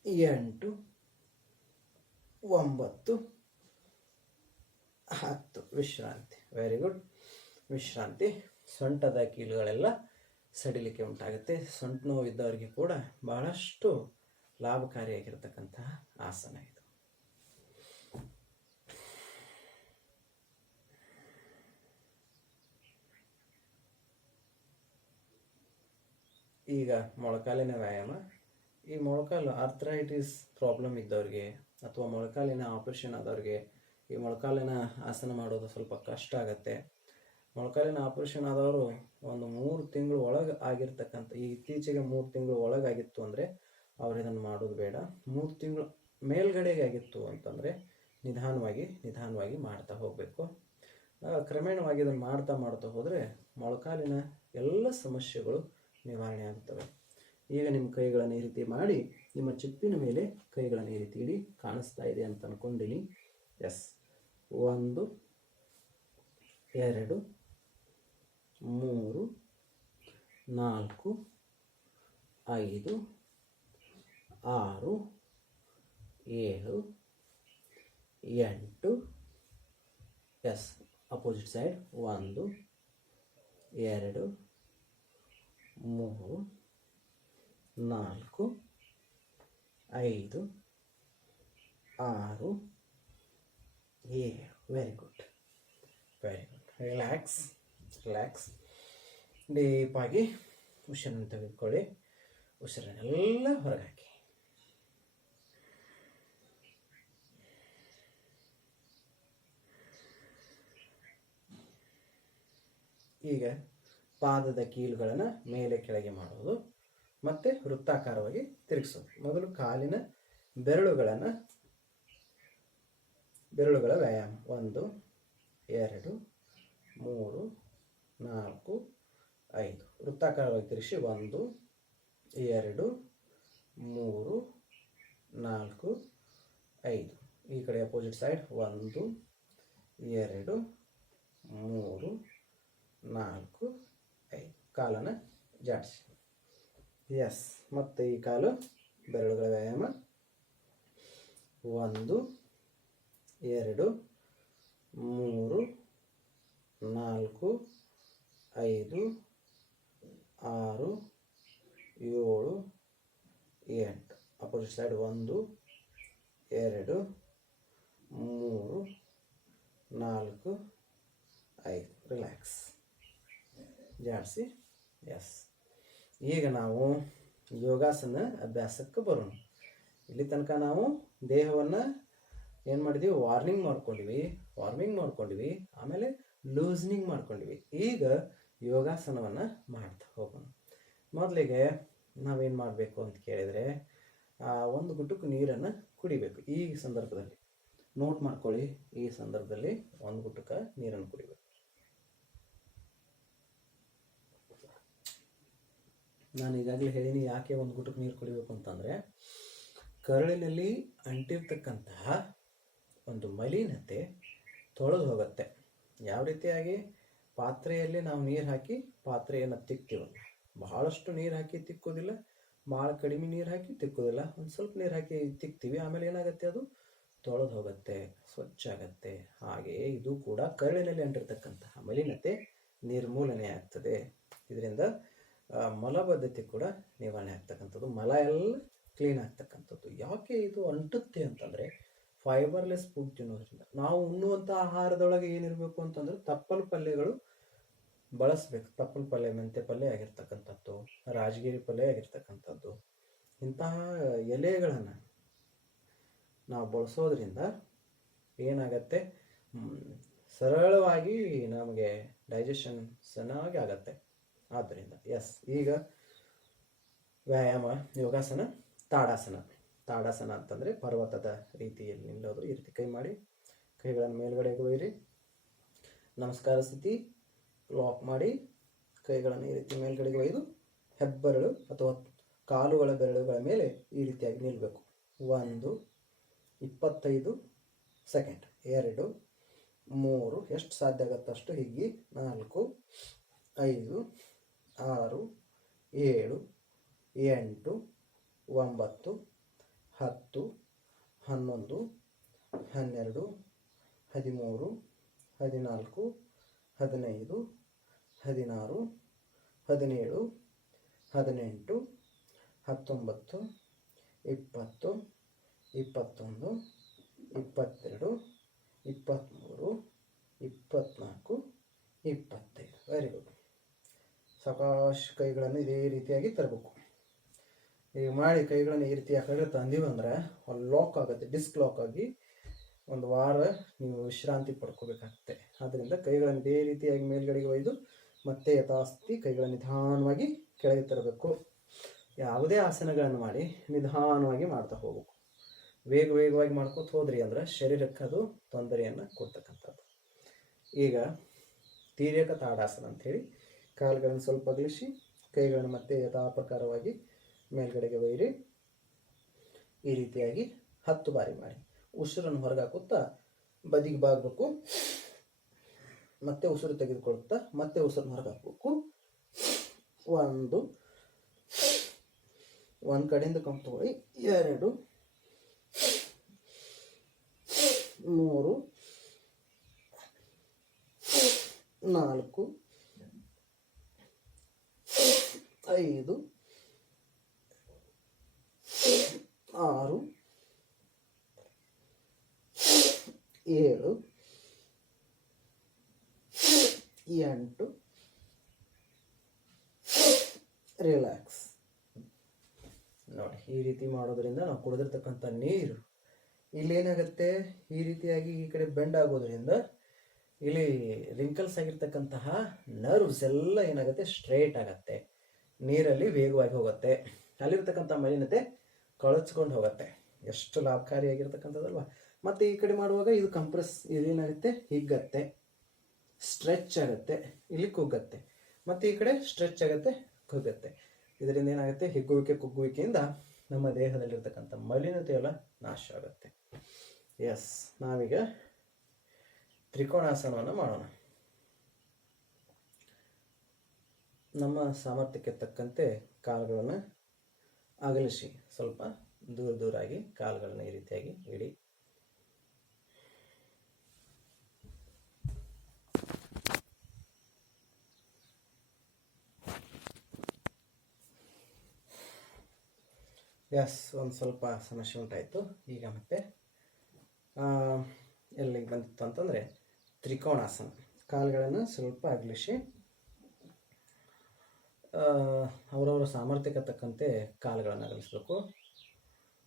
8 9 10. ವಿಶ್ರಾಂತಿ. Very good. ವಿಶ್ರಾಂತಿ. ಸೊಂಟದ ಕೀಲುಗಳೆಲ್ಲ ಸಡಿಲಿಕೆ ಉಂಟಾಗುತ್ತೆ. ಸೊಂಟ ನೋವು ಇದ್ದವರಿಗೆ ಕೂಡ ಬಹಳಷ್ಟು ಲಾಭಕಾರಿಯಾಗಿರ್ತಕ್ಕಂತಹ ಆಸನ ಇದು. ಈಗ ಮೊಳಕಾಲಿನ ವ್ಯಾಯಾಮ. ಈ ಮೊಳಕಾಲು ಆರ್ಥರೈಟಿಸ್ ಪ್ರಾಬ್ಲಮ್ ಇದ್ದವ್ರಿಗೆ ಅಥವಾ ಮೊಳಕಾಲಿನ ಆಪರೇಷನ್ ಆದವ್ರಿಗೆ ಈ ಮೊಳಕಾಲಿನ ಆಸನ ಮಾಡೋದು ಸ್ವಲ್ಪ ಕಷ್ಟ ಆಗುತ್ತೆ. ಮೊಳಕಾಲಿನ ಆಪರೇಷನ್ ಆದವರು ಒಂದು 3 ತಿಂಗಳು ಒಳಗೆ ಆಗಿರ್ತಕ್ಕಂಥ, ಈ ಇತ್ತೀಚೆಗೆ 3 ತಿಂಗಳು ಒಳಗಾಗಿತ್ತು ಅಂದರೆ ಅವ್ರು ಇದನ್ನು ಮಾಡೋದು ಬೇಡ. 3 ತಿಂಗಳು ಮೇಲ್ಗಡೆಗೆ ಆಗಿತ್ತು ಅಂತಂದರೆ ನಿಧಾನವಾಗಿ ಮಾಡ್ತಾ ಹೋಗಬೇಕು. ಕ್ರಮೇಣವಾಗಿ ಇದನ್ನು ಮಾಡ್ತಾ ಹೋದರೆ ಮೊಳಕಾಲಿನ ಎಲ್ಲ ಸಮಸ್ಯೆಗಳು ನಿವಾರಣೆ ಆಗುತ್ತವೆ. ಈಗ ನಿಮ್ಮ ಕೈಗಳನ್ನು ಈ ರೀತಿ ಮಾಡಿ, ನಿಮ್ಮ ಚಿಪ್ಪಿನ ಮೇಲೆ ಕೈಗಳನ್ನು ಈ ರೀತಿ ಇಡಿ. ಕಾಣಿಸ್ತಾ ಇದೆ ಅಂತ ಅಂದ್ಕೊಂಡಿನಿ. Yes. 1 2 3 4 5 6 7 8. Yes. Opposite side 1 2 3 4 5 6 7. Very good, very good. Relax, relax. ಡೀಪಾಗಿ ಉಸಿರನ್ನು ತೆಗೆದುಕೊಳ್ಳಿ. ಉಸಿರನ್ನೆಲ್ಲ ಹೊರಗೆ ಹಾಕಿ. ಈಗ ಪಾದದ ಕೀಲುಗಳನ್ನು ಮೇಲೆ ಕೆಳಗೆ ಮಾಡೋದು ಮತ್ತು ವೃತ್ತಾಕಾರವಾಗಿ ತಿರುಗಿಸೋದು. ಮೊದಲು ಕಾಲಿನ ಬೆರಳುಗಳ ವ್ಯಾಯಾಮ. 1 2 3 4 5. ವೃತ್ತಾಕಾರವಾಗಿ ತಿರುಗಿಸಿ 1 2 3 4 5. ಈ ಕಡೆ ಅಪೋಸಿಟ್ ಸೈಡ್ 1 2 3 4 5. ಕಾಲನ್ನು ಜಾಡಿಸಿ. ಎಸ್. ಮತ್ತು ಈ ಕಾಲು ಬೆರಳುಗಳ ವ್ಯಾಯಾಮ. 1 2 3 4 5 6 7 8. Opposite side 1 2 3 4 5. ರಿಲ್ಯಾಕ್ಸ್, ಜಾಡಿಸಿ. ಎಸ್. ಈಗ ನಾವು ಯೋಗಾಸನ ಅಭ್ಯಾಸಕ್ಕೆ ಬರೋಣ. ಇಲ್ಲಿ ತನಕ ನಾವು ದೇಹವನ್ನು ಏನು ಮಾಡಿದ್ವಿ? ವಾರ್ಮಿಂಗ್ ಮಾಡ್ಕೊಂಡಿವಿ, ಆಮೇಲೆ ಲೂಸ್ನಿಂಗ್ ಮಾಡ್ಕೊಂಡಿವಿ. ಈಗ ಯೋಗಾಸನವನ್ನು ಮಾಡ್ತಾ ಹೋಗೋಣ. ಮೊದಲಿಗೆ ನಾವೇನು ಮಾಡಬೇಕು ಅಂತ ಕೇಳಿದರೆ, ಒಂದು ಗುಟುಕು ನೀರನ್ನು ಕುಡಿಬೇಕು. ಈ ಸಂದರ್ಭದಲ್ಲಿ ನೋಟ್ ಮಾಡ್ಕೊಳ್ಳಿ, ಈ ಸಂದರ್ಭದಲ್ಲಿ ಒಂದು ಗುಟುಕ ನೀರನ್ನು ಕುಡಿಬೇಕು. ನಾನು ಈಗಾಗಲೇ ಹೇಳೀನಿ ಯಾಕೆ ಒಂದು ಗುಟುಕು ನೀರು ಕುಡಿಬೇಕು ಅಂತಂದರೆ, ಕರುಳಿನಲ್ಲಿ ಅಂಟಿರ್ತಕ್ಕಂತಹ ಒಂದು ಮಲಿನತೆ ತೊಳೆದು ಹೋಗುತ್ತೆ. ಯಾವ ರೀತಿಯಾಗಿ? ಪಾತ್ರೆಯಲ್ಲಿ ನಾವು ನೀರು ಹಾಕಿ ಪಾತ್ರೆಯನ್ನು ತಿಕ್ತೀವಲ್ಲ, ಬಹಳಷ್ಟು ನೀರು ಹಾಕಿ ತಿಕ್ಕೋದಿಲ್ಲ, ಭಾಳ ಕಡಿಮೆ ನೀರು ಹಾಕಿ ತಿಕ್ಕೋದಿಲ್ಲ, ಒಂದು ಸ್ವಲ್ಪ ನೀರು ಹಾಕಿ ತಿಕ್ತೀವಿ. ಆಮೇಲೆ ಏನಾಗುತ್ತೆ? ಅದು ತೊಳೆದು ಹೋಗುತ್ತೆ, ಸ್ವಚ್ಛ ಆಗುತ್ತೆ. ಹಾಗೆಯೇ ಇದು ಕೂಡ ಕರುಳಿನಲ್ಲಿ ಅಂಟಿರ್ತಕ್ಕಂತಹ ಮಲಿನತೆ ನಿರ್ಮೂಲನೆ ಆಗ್ತದೆ. ಇದರಿಂದ ಮಲಬದ್ಧತೆ ಕೂಡ ನಿವಾರಣೆ ಆಗ್ತಕ್ಕಂಥದ್ದು, ಮಲ ಎಲ್ಲ ಕ್ಲೀನ್ ಆಗ್ತಕ್ಕಂಥದ್ದು. ಯಾಕೆ ಇದು ಅಂಟುತ್ತೆ ಅಂತಂದರೆ, ಫೈಬರ್ಲೆಸ್ ಫುಡ್ ತಿನ್ನೋದ್ರಿಂದ. ನಾವು ಉಣ್ಣುವಂಥ ಆಹಾರದೊಳಗೆ ಏನಿರಬೇಕು ಅಂತಂದ್ರೆ ತಪ್ಪಲು ಪಲ್ಯಗಳು ಬಳಸಬೇಕು. ತಪ್ಪಲು ಪಲ್ಯ, ಮೆಂತ್ಯ ಪಲ್ಯ ಆಗಿರ್ತಕ್ಕಂಥದ್ದು, ರಾಜಗಿರಿ ಪಲ್ಯ ಆಗಿರ್ತಕ್ಕಂಥದ್ದು, ಇಂತಹ ಎಲೆಗಳನ್ನು ನಾವು ಬಳಸೋದ್ರಿಂದ ಏನಾಗತ್ತೆ? ಸರಳವಾಗಿ ನಮಗೆ ಡೈಜೆಷನ್ ಚೆನ್ನಾಗಿ ಆಗತ್ತೆ. ಆದ್ದರಿಂದ ಎಸ್. ಈಗ ವ್ಯಾಯಾಮ, ಯೋಗಾಸನ, ತಾಡಾಸನ ಅಂತಂದರೆ ಪರ್ವತದ ರೀತಿಯಲ್ಲಿ ನಿಲ್ಲೋದು. ಈ ರೀತಿ ಕೈ ಮಾಡಿ, ಕೈಗಳನ್ನು ಮೇಲ್ಗಡೆಗೆ ಒಯ್ಯಿರಿ. ನಮಸ್ಕಾರ ಸ್ಥಿತಿ. ಲಾಕ್ ಮಾಡಿ ಕೈಗಳನ್ನು ಈ ರೀತಿ ಮೇಲ್ಗಡೆಗೆ ಒಯ್ದು ಹೆಬ್ಬೆರಳು ಅಥವಾ ಕಾಲುಗಳ ಬೆರಳುಗಳ ಮೇಲೆ ಈ ರೀತಿಯಾಗಿ ನಿಲ್ಲಬೇಕು. 1 25 ಸೆಕೆಂಡ್. 2 3 ಎಷ್ಟು ಸಾಧ್ಯ ಆಗುತ್ತಷ್ಟು ಹೀಗೆ. 4 5 6 7 8 9 10 11 12 13 14 15 16 17 18 19 20 21 22 23 24 25. Very good. ಸಾಕಷ್ಟು ಕೈಗಳನ್ನು ಇದೇ ರೀತಿಯಾಗಿ ತರಬೇಕು. ಈಗ ಮಾಡಿ ಕೈಗಳನ್ನು ಈ ರೀತಿ ಯಾಕಂದರೆ ತಂದೀವಿ ಅಂದರೆ ಲಾಕ್ ಆಗುತ್ತೆ, ಡಿಸ್ಕ್ ಲಾಕ್ ಆಗಿ ಒಂದು ವಾರ ನೀವು ವಿಶ್ರಾಂತಿ ಪಡ್ಕೋಬೇಕಾಗುತ್ತೆ. ಆದ್ದರಿಂದ ಕೈಗಳನ್ನು ಇದೇ ರೀತಿಯಾಗಿ ಮೇಲ್ಗಡೆಗೆ ಒಯ್ದು ಮತ್ತೆ ಯಥಾಸ್ಥಿತಿ ಕೈಗಳನ್ನು ನಿಧಾನವಾಗಿ ಕೆಳಗೆ ತರಬೇಕು. ಯಾವುದೇ ಆಸನಗಳನ್ನು ಮಾಡಿ ನಿಧಾನವಾಗಿ ಮಾಡ್ತಾ ಹೋಗಬೇಕು. ವೇಗವಾಗಿ ಮಾಡ್ಕೋತ ಹೋದ್ರಿ ಅಂದ್ರೆ ಶರೀರಕ್ಕೆ ಅದು ತೊಂದರೆಯನ್ನು ಕೊಡ್ತಕ್ಕಂಥದ್ದು. ಈಗ ತೀರ್ಯಕ ತಾಡಾಸನ ಅಂಥೇಳಿ ಕಾಲುಗಳನ್ನು ಸ್ವಲ್ಪ ಅಗಲಿಸಿ ಕೈಗಳನ್ನು ಮತ್ತೆ ಯಥಾ ಪ್ರಕಾರವಾಗಿ ಮೇಲ್ಗಡೆಗೆ ಒಯ್ಯಿರಿ. ಈ ರೀತಿಯಾಗಿ 10 ಬಾರಿ ಮಾಡಿ. ಉಸಿರನ್ನು ಹೊರಗೆ ಹಾಕುತ್ತಾ ಬದಿಗೆ ಬಾಗಬೇಕು, ಮತ್ತೆ ಉಸಿರು ತೆಗೆದುಕೊಳ್ಳುತ್ತಾ ಮತ್ತೆ ಉಸಿರನ್ನು ಹೊರಗೆ ಹಾಕಬೇಕು. ಒಂದು ಕಡೆಯಿಂದ ಕಂಪ್ ತಗೊಳ್ಳಿ. 2 3 4 5 6 7 8 ರಿಲ್ಯಾಕ್ಸ್. ನೋಡಿ, ಈ ರೀತಿ ಮಾಡೋದ್ರಿಂದ ನಾವು ಕುಡಿದಿರ್ತಕ್ಕಂಥ ನೀರು ಇಲ್ಲೇನಾಗುತ್ತೆ, ಈ ರೀತಿಯಾಗಿ ಈ ಕಡೆ ಬೆಂಡ್ ಆಗೋದ್ರಿಂದ ಇಲ್ಲಿ ರಿಂಕಲ್ಸ್ ಆಗಿರ್ತಕ್ಕಂತಹ ನರ್ವ್ಸ್ ಎಲ್ಲ ಏನಾಗುತ್ತೆ, ಸ್ಟ್ರೇಟ್ ಆಗತ್ತೆ, ನೀರಲ್ಲಿ ವೇಗವಾಗಿ ಹೋಗುತ್ತೆ, ಅಲ್ಲಿರ್ತಕ್ಕಂಥ ಮಲಿನತೆ ಕಳಚ್ಕೊಂಡು ಹೋಗುತ್ತೆ. ಎಷ್ಟು ಲಾಭಕಾರಿಯಾಗಿರ್ತಕ್ಕಂಥದ್ದಲ್ವಾ. ಮತ್ತು ಈ ಕಡೆ ಮಾಡುವಾಗ ಇದು ಕಂಪ್ರೆಸ್, ಇದೇನಾಗುತ್ತೆ, ಹಿಗ್ಗತ್ತೆ, ಸ್ಟ್ರೆಚ್ ಆಗುತ್ತೆ, ಇಲ್ಲಿ ಕುಗ್ಗತ್ತೆ, ಮತ್ತು ಈ ಕಡೆ ಸ್ಟ್ರೆಚ್ ಆಗುತ್ತೆ, ಕುಗ್ಗತ್ತೆ. ಇದರಿಂದ ಏನಾಗುತ್ತೆ, ಕುಗ್ಗುವಿಕೆಯಿಂದ ನಮ್ಮ ದೇಹದಲ್ಲಿರ್ತಕ್ಕಂಥ ಮಲಿನತೆ ಎಲ್ಲ ನಾಶ ಆಗುತ್ತೆ. ಎಸ್, ನಾವೀಗ ತ್ರಿಕೋಣಾಸನವನ್ನು ಮಾಡೋಣ. ನಮ್ಮ ಸಾಮರ್ಥ್ಯಕ್ಕೆ ತಕ್ಕಂತೆ ಕಾಲುಗಳನ್ನು ಅಗಲಿಸಿ, ಸ್ವಲ್ಪ ದೂರಾಗಿ ಕಾಲುಗಳನ್ನು ಈ ರೀತಿಯಾಗಿ ಇಡಿ. ಎಸ್, ಒಂದು ಸ್ವಲ್ಪ ಸಮಸ್ಯೆ ಉಂಟಾಯಿತು. ಈಗ ಮತ್ತೆ ಎಲ್ಲಿಗೆ ಬಂದಿತ್ತು ಅಂತಂದರೆ ತ್ರಿಕೋಣಾಸನ. ಕಾಲುಗಳನ್ನು ಸ್ವಲ್ಪ ಅಗಲಿಸಿ ಅವರವರ ಸಾಮರ್ಥ್ಯಕ್ಕೆ ತಕ್ಕಂತೆ ಕಾಲುಗಳನ್ನು ಅಗಲಿಸಬೇಕು.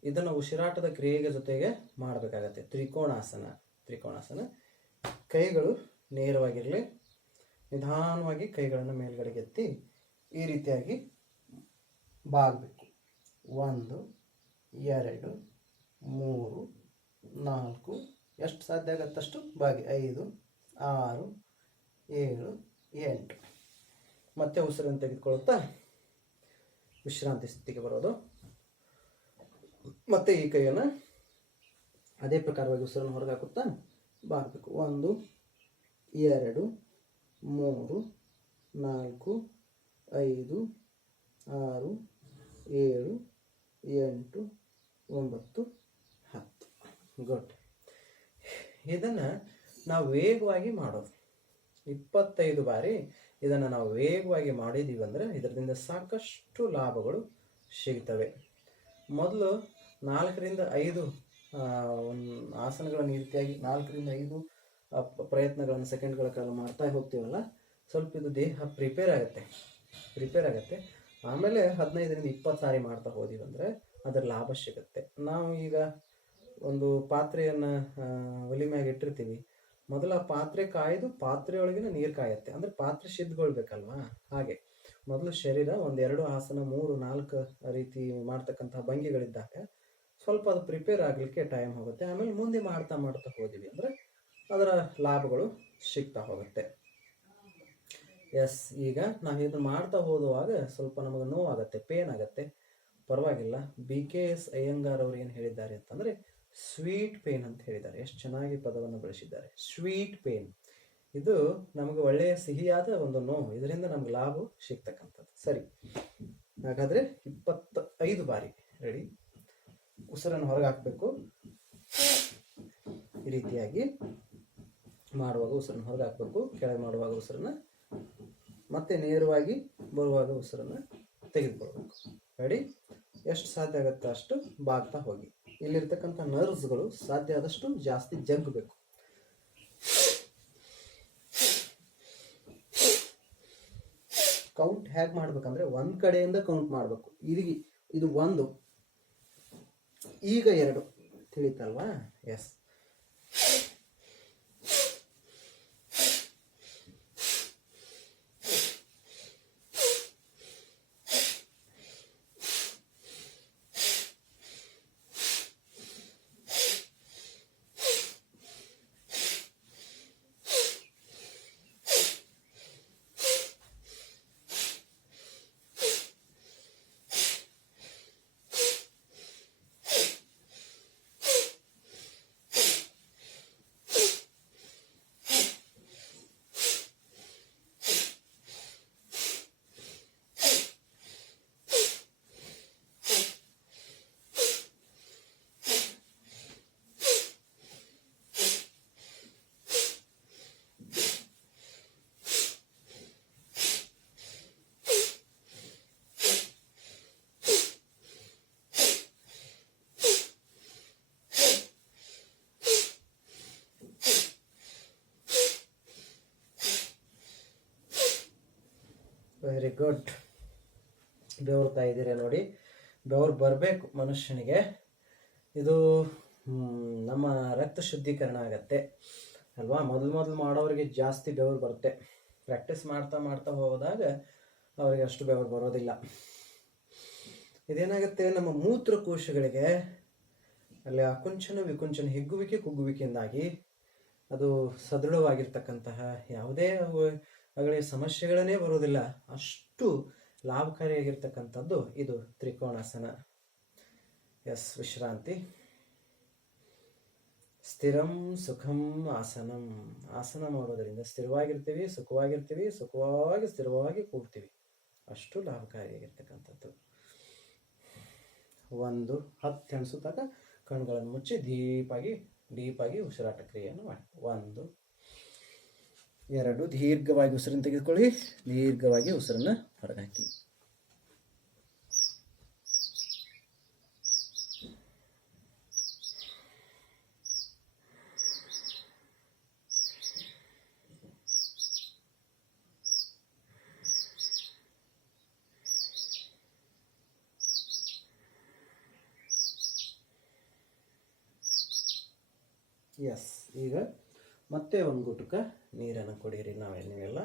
ಇದನ್ನು ಉಸಿರಾಟದ ಕ್ರಿಯೆಗೆ ಜೊತೆಗೆ ಮಾಡಬೇಕಾಗತ್ತೆ. ತ್ರಿಕೋಣಾಸನ ಕೈಗಳು ನೇರವಾಗಿರಲಿ, ನಿಧಾನವಾಗಿ ಕೈಗಳನ್ನು ಮೇಲ್ಗಡೆಗೆ ಎತ್ತಿ ಈ ರೀತಿಯಾಗಿ ಬಾಗಬೇಕು. 1 2 3 4, ಎಷ್ಟು ಸಾಧ್ಯ ಆಗತ್ತಷ್ಟು ಬಾಗಿ, 5 6 7 8. ಮತ್ತೆ ಉಸಿರನ್ನು ತೆಗೆದುಕೊಳ್ಳುತ್ತಾ ವಿಶ್ರಾಂತಿ ಸ್ಥಿತಿಗೆ ಬರೋದು. ಮತ್ತೆ ಈ ಕೈಯನ್ನು ಅದೇ ಪ್ರಕಾರವಾಗಿ ಉಸಿರನ್ನು ಹೊರಗೆ ಹಾಕುತ್ತಾ ಬಾಗಬೇಕು. 1 2 3 4 5 6 7 8 9 10. ಗುಡ್. ಇದನ್ನು ನಾವು ವೇಗವಾಗಿ ಮಾಡೋದು. 25 ಬಾರಿ ಇದನ್ನು ನಾವು ವೇಗವಾಗಿ ಮಾಡಿದ್ದೀವಿ ಅಂದರೆ ಇದರಿಂದ ಸಾಕಷ್ಟು ಲಾಭಗಳು ಸಿಗ್ತವೆ. ಮೊದಲು 4 ರಿಂದ 5 ಆಸನಗಳನ್ನು ಈ ರೀತಿಯಾಗಿ 4 ರಿಂದ 5 ಪ್ರಯತ್ನಗಳನ್ನು ಸೆಕೆಂಡ್ಗಳ ಕಾಲ ಮಾಡ್ತಾ ಹೋಗ್ತೀವಲ್ಲ, ಸ್ವಲ್ಪ ಇದು ದೇಹ ಪ್ರಿಪೇರ್ ಆಗುತ್ತೆ. ಆಮೇಲೆ 15 ರಿಂದ 20 ಸಾರಿ ಮಾಡ್ತಾ ಹೋದೀವಿ ಅಂದರೆ ಅದರ ಲಾಭ ಸಿಗುತ್ತೆ. ನಾವು ಈಗ ಒಂದು ಪಾತ್ರೆಯನ್ನು ಒಲಿ ಮ್ಯಾಗ ಇಟ್ಟಿರ್ತೀವಿ, ಮೊದಲು ಆ ಪಾತ್ರೆ ಕಾಯ್ದು ಪಾತ್ರೆಯೊಳಗಿನ ನೀರು ಕಾಯುತ್ತೆ, ಅಂದರೆ ಪಾತ್ರೆ ಸಿದ್ಧಗೊಳ್ಬೇಕಲ್ವಾ. ಹಾಗೆ ಮೊದಲು ಶರೀರ 1 2 ಆಸನ 3 4 ರೀತಿ ಮಾಡ್ತಕ್ಕಂತಹ ಭಂಗಿಗಳಿದ್ದಾಗ ಸ್ವಲ್ಪ ಅದು ಪ್ರಿಪೇರ್ ಆಗಲಿಕ್ಕೆ ಟೈಮ್ ಹೋಗುತ್ತೆ. ಆಮೇಲೆ ಮುಂದೆ ಮಾಡ್ತಾ ಹೋದಿವಿ ಅಂದರೆ ಅದರ ಲಾಭಗಳು ಸಿಗ್ತಾ ಹೋಗುತ್ತೆ. ಎಸ್, ಈಗ ನಾವು ಇದನ್ನು ಮಾಡ್ತಾ ಹೋಗುವಾಗ ಸ್ವಲ್ಪ ನಮಗೆ ನೋವಾಗುತ್ತೆ, ಪೇನ್ ಆಗುತ್ತೆ, ಪರವಾಗಿಲ್ಲ. BKS ಅಯ್ಯಂಗಾರ್ ಅವರು ಏನು ಹೇಳಿದ್ದಾರೆ ಅಂತಂದರೆ ಸ್ವೀಟ್ ಪೇನ್ ಅಂತ ಹೇಳಿದ್ದಾರೆ. ಎಷ್ಟು ಚೆನ್ನಾಗಿ ಪದವನ್ನು ಬಳಸಿದ್ದಾರೆ, ಸ್ವೀಟ್ ಪೇನ್. ಇದು ನಮಗೆ ಒಳ್ಳೆಯ ಸಿಹಿಯಾದ ಒಂದು ನೋವು, ಇದರಿಂದ ನಮ್ಗೆ ಲಾಭ ಸಿಗ್ತಕ್ಕಂಥದ್ದು. ಸರಿ, ಹಾಗಾದರೆ 25 ಬಾರಿ ರೆಡಿ. ಉಸಿರನ್ನು ಹೊರಗೆ ಹಾಕಬೇಕು. ಈ ರೀತಿಯಾಗಿ ಮಾಡುವಾಗ ಉಸಿರನ್ನು ಹೊರಗೆ ಹಾಕಬೇಕು, ಕೆಳಗೆ ಮಾಡುವಾಗ ಉಸಿರನ್ನು, ಮತ್ತೆ ನೇರವಾಗಿ ಬರುವಾಗ ಉಸಿರನ್ನು ತೆಗೆದುಕೊಳ್ಬೇಕು. ರೆಡಿ. ಎಷ್ಟು ಸಾಧ್ಯ ಆಗುತ್ತೆ ಅಷ್ಟು ಬಾಗ್ತಾ ಹೋಗಿ. ಇಲ್ಲಿರ್ತಕ್ಕಂಥ ನರ್ವ್ಸ್ಗಳು ಸಾಧ್ಯ ಆದಷ್ಟು ಜಾಸ್ತಿ ಜಗ್ಗಬೇಕು. ಕೌಂಟ್ ಹೇಗೆ ಮಾಡ್ಬೇಕಂದ್ರೆ ಒಂದು ಕಡೆಯಿಂದ ಕೌಂಟ್ ಮಾಡಬೇಕು. ಇದು 1, ಈಗ 2, ತಿಳಿತಲ್ವಾ? ಎಸ್. Very good. ಬೆವರ್ತಾ ಇದ್ದೀರಿ ನೋಡಿ. ಬೆವರು ಬರಬೇಕು ಮನುಷ್ಯನಿಗೆ. ಇದು ನಮ್ಮ ರಕ್ತ ಶುದ್ಧೀಕರಣ ಆಗತ್ತೆ ಅಲ್ವಾ. ಮೊದಲು ಮಾಡೋರಿಗೆ ಜಾಸ್ತಿ ಬೆವರು ಬರುತ್ತೆ. ಪ್ರಾಕ್ಟೀಸ್ ಮಾಡ್ತಾ ಮಾಡ್ತಾ ಹೋದಾಗ ಅವರಿಗೆ ಅಷ್ಟು ಬೆವರು ಬರೋದಿಲ್ಲ. ಇದೇನಾಗುತ್ತೆ, ನಮ್ಮ ಮೂತ್ರಕೋಶಗಳಿಗೆ ಅಲ್ಲಿ ಆಕುಂಚನ ವಿಕುಂಚನ ಹಿಗ್ಗುವಿಕೆ ಕುಗ್ಗುವಿಕೆಯಿಂದಾಗಿ ಅದು ಸದೃಢವಾಗಿರ್ತಕ್ಕಂತಹ ಯಾವುದೇ ಅವುಗಳ ಸಮಸ್ಯೆಗಳನ್ನೇ ಬರೋದಿಲ್ಲ. ಅಷ್ಟು ಲಾಭಕಾರಿಯಾಗಿರ್ತಕ್ಕಂಥದ್ದು ಇದು ತ್ರಿಕೋಣಾಸನ. ಎಸ್, ವಿಶ್ರಾಂತಿ. ಸ್ಥಿರಂ ಸುಖಂ ಆಸನಂ. ಆಸನ ಮಾಡೋದರಿಂದ ಸ್ಥಿರವಾಗಿರ್ತೀವಿ, ಸುಖವಾಗಿರ್ತೀವಿ, ಸುಖವಾಗಿ ಸ್ಥಿರವಾಗಿ ಕೂಡ್ತೀವಿ. ಅಷ್ಟು ಲಾಭಕಾರಿಯಾಗಿರ್ತಕ್ಕಂಥದ್ದು. 1 10 ಎಣಿಸುತ್ತಾಗ ಕಣ್ಗಳನ್ನು ಮುಚ್ಚಿ ಡೀಪಾಗಿ ಉಸಿರಾಟ ಕ್ರಿಯೆಯನ್ನು ಮಾಡಿ. 1 2 ದೀರ್ಘವಾಗಿ ಉಸಿರನ್ನು ತೆಗೆದುಕೊಳ್ಳಿ, ದೀರ್ಘವಾಗಿ ಉಸಿರನ್ನು ಹೊರಗಾಕಿ. ಎಸ್, ಈಗ ಮತ್ತೆ 1 ಗುಟುಕ ನೀರನ್ನು ಕುಡಿಯಿರಿ. ನೀವೆಲ್ಲ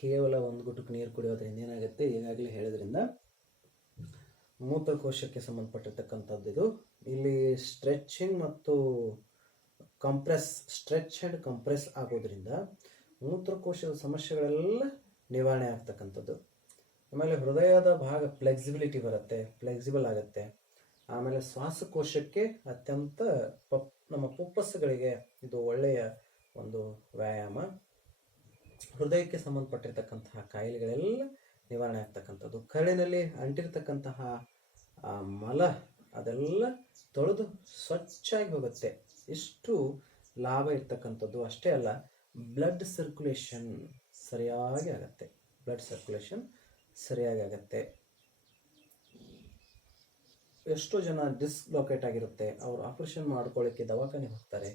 ಕೇವಲ 1 ಗುಟುಕ ನೀರು ಕುಡಿಯೋದ್ರಿಂದ ಏನಾಗುತ್ತೆ, ಈಗಾಗಲೇ ಹೇಳೋದ್ರಿಂದ ಮೂತ್ರಕೋಶಕ್ಕೆ ಸಂಬಂಧಪಟ್ಟಿರ್ತಕ್ಕಂಥದ್ದು ಇದು. ಇಲ್ಲಿ ಸ್ಟ್ರೆಚಿಂಗ್ ಮತ್ತು ಸ್ಟ್ರೆಚ್ ಆ್ಯಂಡ್ ಕಂಪ್ರೆಸ್ ಆಗೋದ್ರಿಂದ ಮೂತ್ರಕೋಶದ ಸಮಸ್ಯೆಗಳೆಲ್ಲ ನಿವಾರಣೆ ಆಗ್ತಕ್ಕಂಥದ್ದು. ಆಮೇಲೆ ಹೃದಯದ ಭಾಗ ಫ್ಲೆಕ್ಸಿಬಲ್ ಆಗುತ್ತೆ. ಆಮೇಲೆ ಶ್ವಾಸಕೋಶಕ್ಕೆ ಅತ್ಯಂತ ನಮ್ಮ ಪುಪ್ಪಸ್ಸುಗಳಿಗೆ ಇದು ಒಳ್ಳೆಯ ಒಂದು ವ್ಯಾಯಾಮ. ಹೃದಯಕ್ಕೆ ಸಂಬಂಧಪಟ್ಟಿರ್ತಕ್ಕಂತಹ ಕಾಯಿಲೆಗಳೆಲ್ಲ ನಿವಾರಣೆ ಆಗ್ತಕ್ಕಂಥದ್ದು. ಕರಳಿನಲ್ಲಿ ಅಂಟಿರ್ತಕ್ಕಂತಹ ಮಲ ಅದೆಲ್ಲ ತೊಳೆದು ಸ್ವಚ್ಛಾಗಿ ಹೋಗುತ್ತೆ. ಇಷ್ಟು ಲಾಭ ಇರ್ತಕ್ಕಂಥದ್ದು. ಅಷ್ಟೇ ಅಲ್ಲ, ಬ್ಲಡ್ ಸರ್ಕ್ಯುಲೇಷನ್ ಸರಿಯಾಗಿ ಆಗತ್ತೆ. ಎಷ್ಟೋ ಜನ ಡಿಸ್ಲೊಕೇಟ್ ಆಗಿರುತ್ತೆ, ಅವರು ಆಪರೇಷನ್ ಮಾಡ್ಕೊಳ್ಳಿಕ್ಕೆ ದವಾಖಾನೆ ಹೋಗ್ತಾರೆ,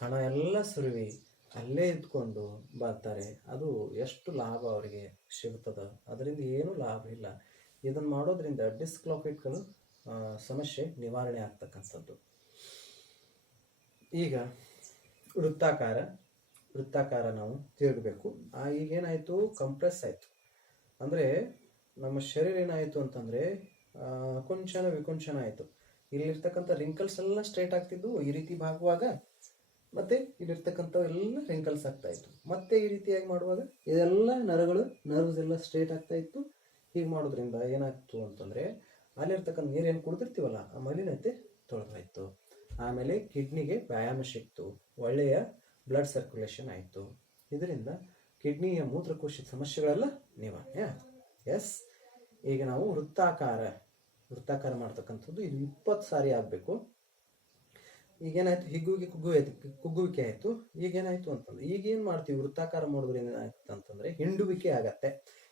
ಹಣ ಎಲ್ಲ ಸುರುವಿ ಅಲ್ಲೇ ಇದ್ಕೊಂಡು ಬರ್ತಾರೆ. ಅದು ಎಷ್ಟು ಲಾಭ ಅವರಿಗೆ ಸಿಗುತ್ತದ, ಅದರಿಂದ ಏನೂ ಲಾಭ ಇಲ್ಲ. ಇದನ್ನು ಮಾಡೋದ್ರಿಂದ ಡಿಸ್ಲೊಕೇಟ್ಗಳು ಸಮಸ್ಯೆ ನಿವಾರಣೆ ಆಗ್ತಕ್ಕಂಥದ್ದು. ಈಗ ವೃತ್ತಾಕಾರ ನಾವು ತಿರುಗಬೇಕು. ಈಗೇನಾಯಿತು, ಕಂಪ್ರೆಸ್ ಆಯಿತು ಅಂದರೆ ನಮ್ಮ ಶರೀರ ಏನಾಯಿತು ಅಂತಂದರೆ ಕುಂಚನ ವಿಕುಂಚನ ಆಯಿತು. ಇಲ್ಲಿರ್ತಕ್ಕಂಥ ರಿಂಕಲ್ಸ್ ಎಲ್ಲ ಸ್ಟ್ರೈಟ್ ಆಗ್ತಿದ್ವು ಈ ರೀತಿ ಭಾಗುವಾಗ, ಮತ್ತೆ ಇಲ್ಲಿರ್ತಕ್ಕಂಥ ಎಲ್ಲ ರಿಂಕಲ್ಸ್ ಆಗ್ತಾ ಇತ್ತು. ಮತ್ತೆ ಈ ರೀತಿಯಾಗಿ ಮಾಡುವಾಗ ಇದೆಲ್ಲ ನರ್ವ್ಸ್ ಎಲ್ಲ ಸ್ಟ್ರೈಟ್ ಆಗ್ತಾ ಇತ್ತು. ಹೀಗೆ ಮಾಡೋದ್ರಿಂದ ಏನಾಗ್ತು ಅಂತಂದರೆ ಅಲ್ಲಿರ್ತಕ್ಕಂಥ ನೀರೇನು ಕುಡಿದಿರ್ತೀವಲ್ಲ ಆ ಮಲಿನತೆ ತೊಳೆದೋಯ್ತು. ಆಮೇಲೆ ಕಿಡ್ನಿಗೆ ವ್ಯಾಯಾಮ ಸಿಕ್ತು, ಒಳ್ಳೆಯ ಬ್ಲಡ್ ಸರ್ಕ್ಯುಲೇಷನ್ ಆಯಿತು. ಇದರಿಂದ ಕಿಡ್ನಿಯ ಮೂತ್ರಕೋಶದ ಸಮಸ್ಯೆಗಳೆಲ್ಲ ನಿವಾರಣೆ ಆಯಿತು. ಎಸ್, ಈಗ ನಾವು ವೃತ್ತಾಕಾರ ಮಾಡ್ತಕ್ಕಂಥದ್ದು ಇದು 20 ಸಾರಿ ಆಗಬೇಕು. ಈಗೇನಾಯ್ತು, ಕುಗ್ಗುವಿಕೆ ಆಯಿತು. ಈಗೇನಾಯ್ತು ಅಂತಂದ್ರೆ ಈಗೇನು ಮಾಡ್ತೀವಿ, ವೃತ್ತಾಕಾರ ಮಾಡೋದ್ರಿಂದ ಏನಾಯ್ತು ಅಂತಂದ್ರೆ ಹಿಂಡುವಿಕೆ ಆಗತ್ತೆ.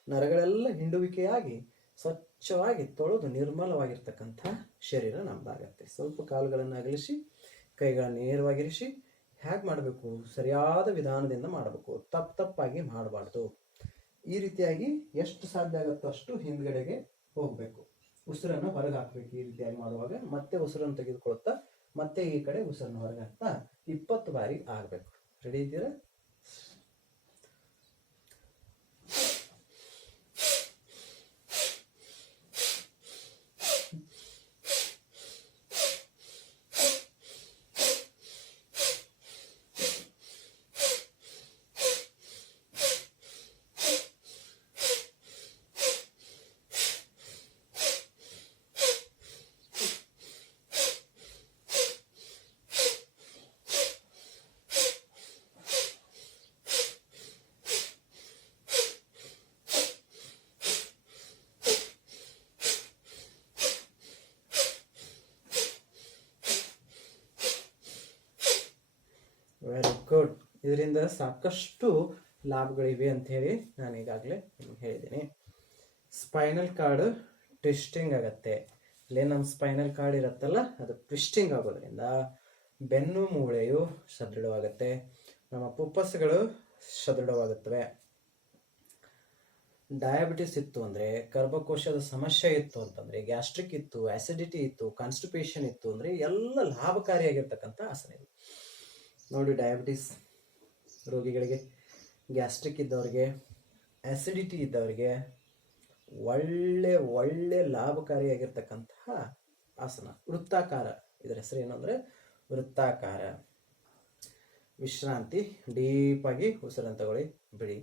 ನರಗಳೆಲ್ಲ ಹಿಂಡುವಿಕೆಯಾಗಿ ಸ್ವಚ್ಛವಾಗಿ ತೊಳೆದು ನಿರ್ಮಲವಾಗಿರ್ತಕ್ಕಂಥ ಶರೀರ ನಮ್ದಾಗತ್ತೆ. ಸ್ವಲ್ಪ ಕಾಲುಗಳನ್ನು ಅಗಲಿಸಿ, ಕೈಗಳನ್ನು ನೇರವಾಗಿರಿಸಿ. ಹೇಗೆ ಮಾಡಬೇಕು, ಸರಿಯಾದ ವಿಧಾನದಿಂದ ಮಾಡಬೇಕು, ತಪ್ಪಾಗಿ ಮಾಡಬಾರ್ದು. ಈ ರೀತಿಯಾಗಿ ಎಷ್ಟು ಸಾಧ್ಯ ಆಗುತ್ತೋ ಅಷ್ಟು ಹಿಂದ್ಗಡೆಗೆ ಹೋಗಬೇಕು. ಉಸಿರನ್ನು ಹೊರಗೆ ಹಾಕಬೇಕು. ಈ ರೀತಿಯಾಗಿ ಮಾಡುವಾಗ ಮತ್ತೆ ಉಸಿರನ್ನು ತೆಗೆದುಕೊಳ್ತಾ ಮತ್ತೆ ಈ ಕಡೆ ಉಸಿರನ್ನು ಹೊರಗೆ ಹಾಕ್ತಾ 20 ಬಾರಿ ಆಗಬೇಕು. ರೆಡಿ ಇದ್ದೀರಾ? Very good. ಇದರಿಂದ ಸಾಕಷ್ಟು ಲಾಭಗಳಿವೆ ಅಂತ ಹೇಳಿ ನಾನು ಈಗಾಗಲೇ ಹೇಳಿದ್ದೀನಿ. ಸ್ಪೈನಲ್ ಕಾರ್ಡ್ ಟ್ವಿಸ್ಟಿಂಗ್ ಆಗತ್ತೆ. ಇಲ್ಲೇ ನಮ್ಮ ಸ್ಪೈನಲ್ ಕಾರ್ಡ್ ಇರುತ್ತಲ್ಲ ಅದು ಟ್ವಿಸ್ಟಿಂಗ್ ಆಗೋದ್ರಿಂದ ಬೆನ್ನು ಮೂಳೆಯು ಸದೃಢವಾಗತ್ತೆ. ನಮ್ಮ ಪುಪ್ಪಸ್ಸುಗಳು ಸದೃಢವಾಗುತ್ತವೆ. ಡಯಾಬಿಟಿಸ್ ಇತ್ತು ಅಂದರೆ, ಗರ್ಭಕೋಶದ ಸಮಸ್ಯೆ ಇತ್ತು ಅಂತಂದರೆ, ಗ್ಯಾಸ್ಟ್ರಿಕ್ ಇತ್ತು, ಆಸಿಡಿಟಿ ಇತ್ತು, ಕಾನ್ಸ್ಟಿಪೇಷನ್ ಇತ್ತು ಅಂದರೆ ಎಲ್ಲ ಲಾಭಕಾರಿಯಾಗಿರ್ತಕ್ಕಂಥ ಆಸನ ಇದು. ನೋಡಿ, ಡಯಾಬಿಟಿಸ್ ರೋಗಿಗಳಿಗೆ, ಗ್ಯಾಸ್ಟ್ರಿಕ್ ಇದ್ದವರಿಗೆ, ಆಸಿಡಿಟಿ ಇದ್ದವರಿಗೆ ಒಳ್ಳೆ ಲಾಭಕಾರಿಯಾಗಿರ್ತಕ್ಕಂತಹ ಆಸನ. ವೃತ್ತಾಕಾರ, ಇದರ ಹೆಸರು ಏನು ಅಂದರೆ ವೃತ್ತಾಕಾರ. ವಿಶ್ರಾಂತಿ, ಡೀಪಾಗಿ ಉಸಿರನ್ನು ತಗೊಳ್ಳಿ, ಬಿಡಿ.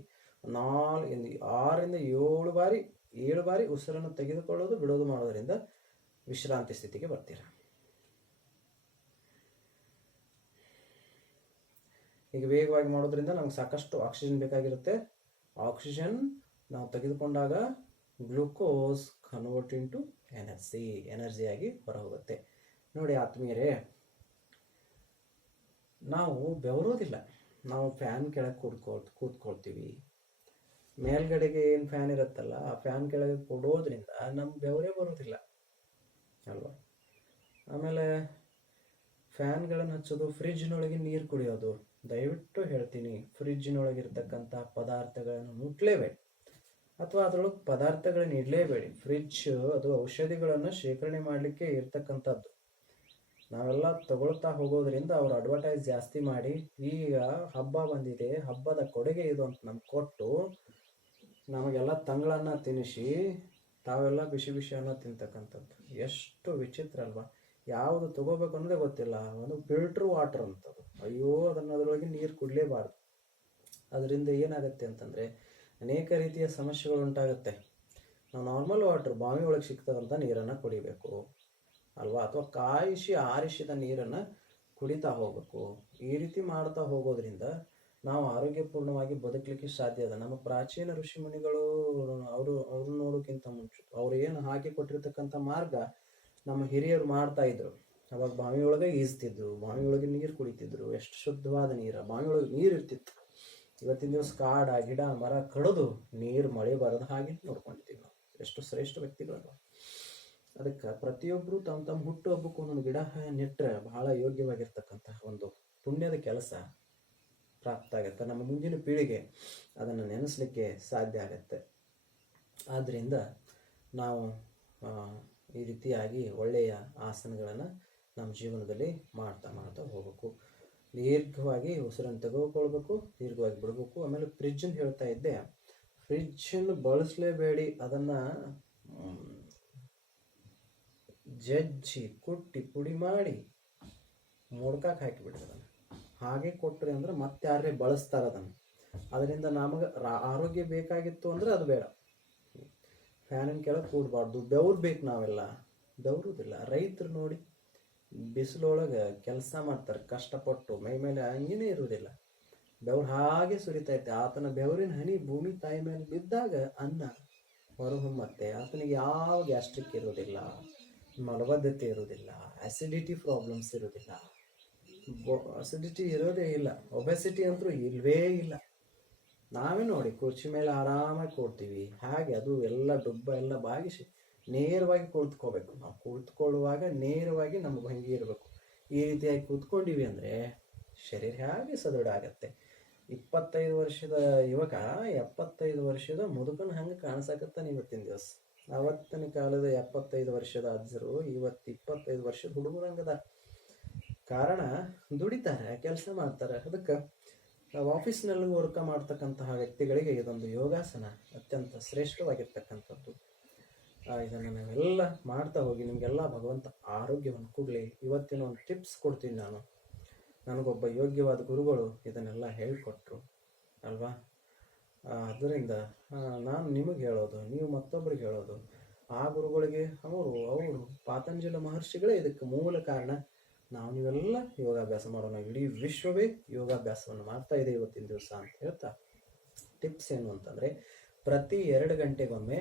6ರಿಂದ 7 ಬಾರಿ ಉಸಿರನ್ನು ತೆಗೆದುಕೊಳ್ಳೋದು ಬಿಡೋದು ಮಾಡೋದ್ರಿಂದ ವಿಶ್ರಾಂತಿ ಸ್ಥಿತಿಗೆ ಬರ್ತೀರ. ಈಗ ವೇಗವಾಗಿ ಮಾಡೋದ್ರಿಂದ ನಮ್ಗೆ ಸಾಕಷ್ಟು ಆಕ್ಸಿಜನ್ ಬೇಕಾಗಿರುತ್ತೆ. ಆಕ್ಸಿಜನ್ ನಾವು ತೆಗೆದುಕೊಂಡಾಗ ಗ್ಲೂಕೋಸ್ ಕನ್ವರ್ಟ್ ಇಂಟು ಎನರ್ಜಿಯಾಗಿ ಹೊರಹೋಗುತ್ತೆ. ನೋಡಿ ಆತ್ಮೀಯರೇ, ನಾವು ಬೆವರೋದಿಲ್ಲ. ನಾವು ಫ್ಯಾನ್ ಕೆಳಗೆ ಕೂತ್ಕೊಳ್ತೀವಿ. ಮೇಲ್ಗಡೆಗೆ ಏನು ಫ್ಯಾನ್ ಇರುತ್ತಲ್ಲ, ಆ ಫ್ಯಾನ್ ಕೆಳಗೆ ಕೊಡೋದ್ರಿಂದ ನಮ್ಗೆ ಬೆವರೇ ಬರೋದಿಲ್ಲ ಅಲ್ವಾ. ಆಮೇಲೆ ಫ್ಯಾನ್ಗಳನ್ನು ಹಚ್ಚೋದು, ಫ್ರಿಜ್ನೊಳಗೆ ನೀರು ಕುಡಿಯೋದು. ದಯವಿಟ್ಟು ಹೇಳ್ತೀನಿ, ಫ್ರಿಜ್ನೊಳಗಿರ್ತಕ್ಕಂಥ ಪದಾರ್ಥಗಳನ್ನು ಮುಟ್ಲೇಬೇಡಿ, ಅಥವಾ ಅದರೊಳಗೆ ಪದಾರ್ಥಗಳನ್ನ ಇಡಲೇಬೇಡಿ. ಫ್ರಿಜ್ ಅದು ಔಷಧಿಗಳನ್ನು ಶೇಖರಣೆ ಮಾಡಲಿಕ್ಕೆ ಇರ್ತಕ್ಕಂಥದ್ದು. ನಾವೆಲ್ಲ ತಗೊಳ್ತಾ ಹೋಗೋದ್ರಿಂದ ಅವ್ರು ಅಡ್ವರ್ಟೈಸ್ ಜಾಸ್ತಿ ಮಾಡಿ, ಈಗ ಹಬ್ಬ ಬಂದಿದೆ, ಹಬ್ಬದ ಕೊಡುಗೆ ಇದು ಅಂತ ನಮ್ಗೆ ಕೊಟ್ಟು ನಮಗೆಲ್ಲ ತಂಗಳನ್ನ ತಿನ್ನಿಸಿ ತಾವೆಲ್ಲ ಬಿಸಿ ಅನ್ನ ತಿಂತಕ್ಕಂಥದ್ದು. ಎಷ್ಟು ವಿಚಿತ್ರ ಅಲ್ವಾ. ಯಾವುದು ತಗೋಬೇಕು ಅನ್ನೋದೇ ಗೊತ್ತಿಲ್ಲ. ಒಂದು ಫಿಲ್ಟ್ರ್ ವಾಟರ್ ಅಂತದ್ದು, ಅಯ್ಯೋ ಅದರೊಳಗೆ ನೀರು ಕುಡಲೇಬಾರ್ದು. ಅದರಿಂದ ಏನಾಗುತ್ತೆ ಅಂತಂದರೆ ಅನೇಕ ರೀತಿಯ ಸಮಸ್ಯೆಗಳು ಉಂಟಾಗುತ್ತೆ. ನಾವು ನಾರ್ಮಲ್ ವಾಟರ್, ಬಾವಿ ಒಳಗೆ ಸಿಗ್ತದಂಥ ನೀರನ್ನು ಕುಡಿಬೇಕು ಅಲ್ವಾ, ಅಥವಾ ಕಾಯಿಸಿ ಆರಿಸಿದ ನೀರನ್ನು ಕುಡಿತಾ ಹೋಗಬೇಕು. ಈ ರೀತಿ ಮಾಡ್ತಾ ಹೋಗೋದ್ರಿಂದ ನಾವು ಆರೋಗ್ಯಪೂರ್ಣವಾಗಿ ಬದುಕಲಿಕ್ಕೆ ಸಾಧ್ಯ ಅದ. ನಮ್ಮ ಪ್ರಾಚೀನ ಋಷಿ ಮುನಿಗಳು ಅವ್ರು ನೋಡೋಕ್ಕಿಂತ ಮುಂಚೆ ಅವ್ರು ಏನು ಹಾಕಿ ಕೊಟ್ಟಿರ್ತಕ್ಕಂಥ ಮಾರ್ಗ ನಮ್ಮ ಹಿರಿಯರು ಮಾಡ್ತಾ ಇದ್ರು. ಅವಾಗ ಬಾವಿಯೊಳಗೆ ಈಜ್ತಿದ್ರು, ಬಾವಿಯೊಳಗೆ ನೀರು ಕುಡಿತಿದ್ರು. ಎಷ್ಟು ಶುದ್ಧವಾದ ನೀರು, ಬಾವಿಯೊಳಗೆ ನೀರು ಇರ್ತಿತ್ತು. ಇವತ್ತಿನ ದಿವಸ ಕಾಡ ಗಿಡ ಮರ ಕಡಿದು ನೀರು ಮಳೆ ಬರೋದು ಹಾಗೆ ನೋಡ್ಕೊಂಡಿದ್ದೀವಿ ನಾವು. ಎಷ್ಟು ಶ್ರೇಷ್ಠ ವ್ಯಕ್ತಿಗಳಲ್ವ. ಅದಕ್ಕೆ ಪ್ರತಿಯೊಬ್ಬರು ತಮ್ಮ ಹುಟ್ಟು ಹಬ್ಬಕ್ಕೂ ಒಂದೊಂದು ಗಿಡ ನೆಟ್ಟರೆ ಬಹಳ ಯೋಗ್ಯವಾಗಿರ್ತಕ್ಕಂತಹ ಒಂದು ಪುಣ್ಯದ ಕೆಲಸ ಪ್ರಾಪ್ತ ಆಗುತ್ತೆ. ನಮ್ಮ ಮುಂದಿನ ಪೀಳಿಗೆ ಅದನ್ನು ನೆನೆಸ್ಲಿಕ್ಕೆ ಸಾಧ್ಯ ಆಗತ್ತೆ. ಆದ್ದರಿಂದ ನಾವು ಈ ರೀತಿಯಾಗಿ ಒಳ್ಳೆಯ ಆಸನಗಳನ್ನು ನಮ್ಮ ಜೀವನದಲ್ಲಿ ಮಾಡ್ತಾ ಹೋಗಬೇಕು. ದೀರ್ಘವಾಗಿ ಉಸಿರನ್ನು ತೆಗೆದುಕೊಳ್ಬೇಕು, ದೀರ್ಘವಾಗಿ ಬಿಡಬೇಕು. ಆಮೇಲೆ ಫ್ರಿಜ್ಜನ್ನು ಹೇಳ್ತಾ ಇದ್ದೆ, ಫ್ರಿಜ್ಜನ್ನು ಬಳಸಲೇಬೇಡಿ. ಅದನ್ನು ಜಜ್ಜಿ ಕುಟ್ಟಿ ಪುಡಿ ಮಾಡಿ ಮೊಡ್ಕಕ್ಕೆ ಹಾಕಿಬಿಡ್ರಿ. ಅದನ್ನು ಹಾಗೆ ಕೊಟ್ಟರೆ ಅಂದ್ರೆ ಮತ್ತೆ ಯಾರೇ ಬಳಸ್ತಾರೆ ಅದನ್ನು. ಅದರಿಂದ ನಮಗೆ ಆರೋಗ್ಯ ಬೇಕಾಗಿತ್ತು ಅಂದರೆ ಅದು ಬೇಡ. ಫ್ಯಾನಿನ ಕೆಳಗೆ ಕೂಡಬಾರ್ದು. ಬೆವ್ರು ಬೇಕು, ನಾವೆಲ್ಲ ಬೆವರುದಿಲ್ಲ. ರೈತರು ನೋಡಿ ಬಿಸಿಲೊಳಗೆ ಕೆಲಸ ಮಾಡ್ತಾರೆ ಕಷ್ಟಪಟ್ಟು, ಮೈ ಮೇಲೆ ಹಂಗೇನೆ ಇರುವುದಿಲ್ಲ, ಬೆವ್ರು ಹಾಗೆ ಸುರಿತೈತೆ. ಆತನ ಬೆವರಿನ ಹನಿ ಭೂಮಿ ತಾಯಿ ಮೇಲೆ ಬಿದ್ದಾಗ ಅನ್ನ ಹೊರಹೊಮ್ಮತ್ತೆ. ಆತನಿಗೆ ಯಾವ ಗ್ಯಾಸ್ಟ್ರಿಕ್ ಇರೋದಿಲ್ಲ, ಮಲಬದ್ಧತೆ ಇರೋದಿಲ್ಲ, ಆಸಿಡಿಟಿ ಪ್ರಾಬ್ಲಮ್ಸ್ ಇರೋದಿಲ್ಲ, ಅಸಿಡಿಟಿ ಇರೋದೇ ಇಲ್ಲ, ಒಬೆಸಿಟಿ ಅಂತೂ ಇಲ್ವೇ ಇಲ್ಲ. ನಾವೇ ನೋಡಿ ಕುರ್ಚಿ ಮೇಲೆ ಆರಾಮಾಗಿ ಕೂಡ್ತೀವಿ, ಹಾಗೆ ಅದು ಎಲ್ಲ ಡುಬ್ಬ ಎಲ್ಲ ಬಾಗಿಸಿ ನೇರವಾಗಿ ಕುಳಿತುಕೋಬೇಕು. ನಾವು ಕುಳಿತುಕೊಳ್ಳುವಾಗ ನೇರವಾಗಿ ನಮ್ಮ ಭಂಗಿ ಇರಬೇಕು. ಈ ರೀತಿಯಾಗಿ ಕೂತ್ಕೊಂಡಿವಿ ಅಂದರೆ ಶರೀರ ಹೇಗೆ ಸದೃಢ ಆಗತ್ತೆ. 25 ವರ್ಷದ ಯುವಕ 75 ವರ್ಷದ ಮುದುಕನ ಹಂಗೆ ಕಾಣಿಸಕತ್ತಾನೆ ಇವತ್ತಿನ ದಿವಸ. ಅವತ್ತಿನ ಕಾಲದ 75 ವರ್ಷದ ಅಜ್ಜರು ಇವತ್ತು 25 ವರ್ಷದ ಹುಡುಗರಂಗದ. ಕಾರಣ ದುಡಿತಾರೆ, ಕೆಲಸ ಮಾಡ್ತಾರೆ. ಅದಕ್ಕೆ ನಾವು ಆಫೀಸ್ನಲ್ಲಿ ವರ್ಕ ಮಾಡ್ತಕ್ಕಂತಹ ವ್ಯಕ್ತಿಗಳಿಗೆ ಇದೊಂದು ಯೋಗಾಸನ ಅತ್ಯಂತ ಶ್ರೇಷ್ಠವಾಗಿರ್ತಕ್ಕಂಥದ್ದು. ಇದನ್ನು ನಾವೆಲ್ಲ ಮಾಡ್ತಾ ಹೋಗಿ ನಿಮಗೆಲ್ಲ ಭಗವಂತ ಆರೋಗ್ಯವನ್ನು ಕೊಡಲಿ. ಇವತ್ತಿನ ಒಂದು ಟಿಪ್ಸ್ ಕೊಡ್ತೀನಿ ನಾನು. ನನಗೊಬ್ಬ ಯೋಗ್ಯವಾದ ಗುರುಗಳು ಇದನ್ನೆಲ್ಲ ಹೇಳಿಕೊಟ್ರು ಅಲ್ವಾ. ಅದರಿಂದ ನಾನು ನಿಮಗೆ ಹೇಳೋದು, ನೀವು ಮತ್ತೊಬ್ಬರಿಗೆ ಹೇಳೋದು. ಆ ಗುರುಗಳಿಗೆ ಅವರು ಪಾತಂಜಲ ಮಹರ್ಷಿಗಳೇ ಇದಕ್ಕೆ ಮೂಲ ಕಾರಣ. ನೀವೆಲ್ಲ ಯೋಗಾಭ್ಯಾಸ ಮಾಡೋಣ. ಇಡೀ ವಿಶ್ವವೇ ಯೋಗಾಭ್ಯಾಸವನ್ನು ಮಾಡ್ತಾ ಇದೆ ಇವತ್ತಿನ ದಿವಸ ಅಂತ ಹೇಳ್ತಾ, ಟಿಪ್ಸ್ ಏನು ಅಂತಂದರೆ, ಪ್ರತಿ 2 ಗಂಟೆಗೊಮ್ಮೆ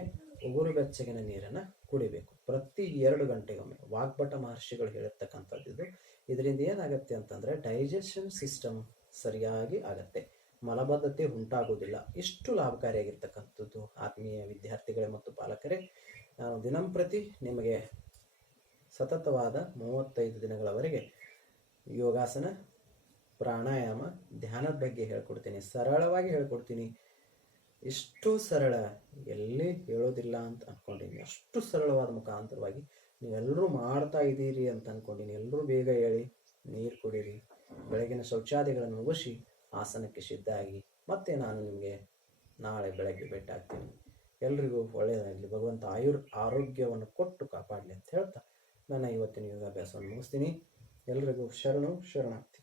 ಉಗುರು ಬೆಚ್ಚಗಿನ ನೀರನ್ನು ಕುಡಿಬೇಕು. ಪ್ರತಿ 2 ಗಂಟೆಗೊಮ್ಮೆ. ವಾಗ್ಭಟ ಮಹರ್ಷಿಗಳು ಹೇಳಿರ್ತಕ್ಕಂಥದ್ದು ಇದು. ಇದರಿಂದ ಏನಾಗುತ್ತೆ ಅಂತಂದರೆ ಡೈಜೆಷನ್ ಸಿಸ್ಟಮ್ ಸರಿಯಾಗಿ ಆಗತ್ತೆ, ಮಲಬದ್ಧತೆ ಉಂಟಾಗೋದಿಲ್ಲ. ಇಷ್ಟು ಲಾಭಕಾರಿಯಾಗಿರ್ತಕ್ಕಂಥದ್ದು. ಆತ್ಮೀಯ ವಿದ್ಯಾರ್ಥಿಗಳೇ ಮತ್ತು ಪಾಲಕರೇ, ನಾನು ದಿನಂಪ್ರತಿ ನಿಮಗೆ ಸತತವಾದ 35 ದಿನಗಳವರೆಗೆ ಯೋಗಾಸನ ಪ್ರಾಣಾಯಾಮ ಧ್ಯಾನದ ಬಗ್ಗೆ ಹೇಳ್ಕೊಡ್ತೀನಿ, ಸರಳವಾಗಿ ಹೇಳ್ಕೊಡ್ತೀನಿ. ಇಷ್ಟು ಸರಳ ಎಲ್ಲಿ ಹೇಳೋದಿಲ್ಲ ಅಂತ ಅಂದ್ಕೊಂಡಿನಿ. ಅಷ್ಟು ಸರಳವಾದ ಮುಖಾಂತರವಾಗಿ ನೀವೆಲ್ಲರೂ ಮಾಡ್ತಾ ಇದ್ದೀರಿ ಅಂತ ಅಂದ್ಕೊಂಡಿನಿ. ಎಲ್ಲರೂ ಬೇಗ ಹೇಳಿ ನೀರು ಕುಡೀರಿ, ಬೆಳಗಿನ ಶೌಚಾದಿಗಳನ್ನು ಮುಗಿಸಿ ಆಸನಕ್ಕೆ ಸಿದ್ಧ ಆಗಿ ಮತ್ತೆ ನಾನು ನಿಮಗೆ ನಾಳೆ ಬೆಳಗ್ಗೆ ಭೇಟಿ ಆಗ್ತೀನಿ. ಎಲ್ರಿಗೂ ಒಳ್ಳೆಯದಾಗಲಿ, ಭಗವಂತ ಆರೋಗ್ಯವನ್ನು ಕೊಟ್ಟು ಕಾಪಾಡಲಿ ಅಂತ ಹೇಳ್ತಾ ನನ್ನ ಇವತ್ತಿನ ಯೋಗಾಭ್ಯಾಸವನ್ನು ಮುಗಿಸ್ತೀನಿ. ಎಲ್ರಿಗೂ ಶರಣು ಶರಣಾರ್ಥಿ.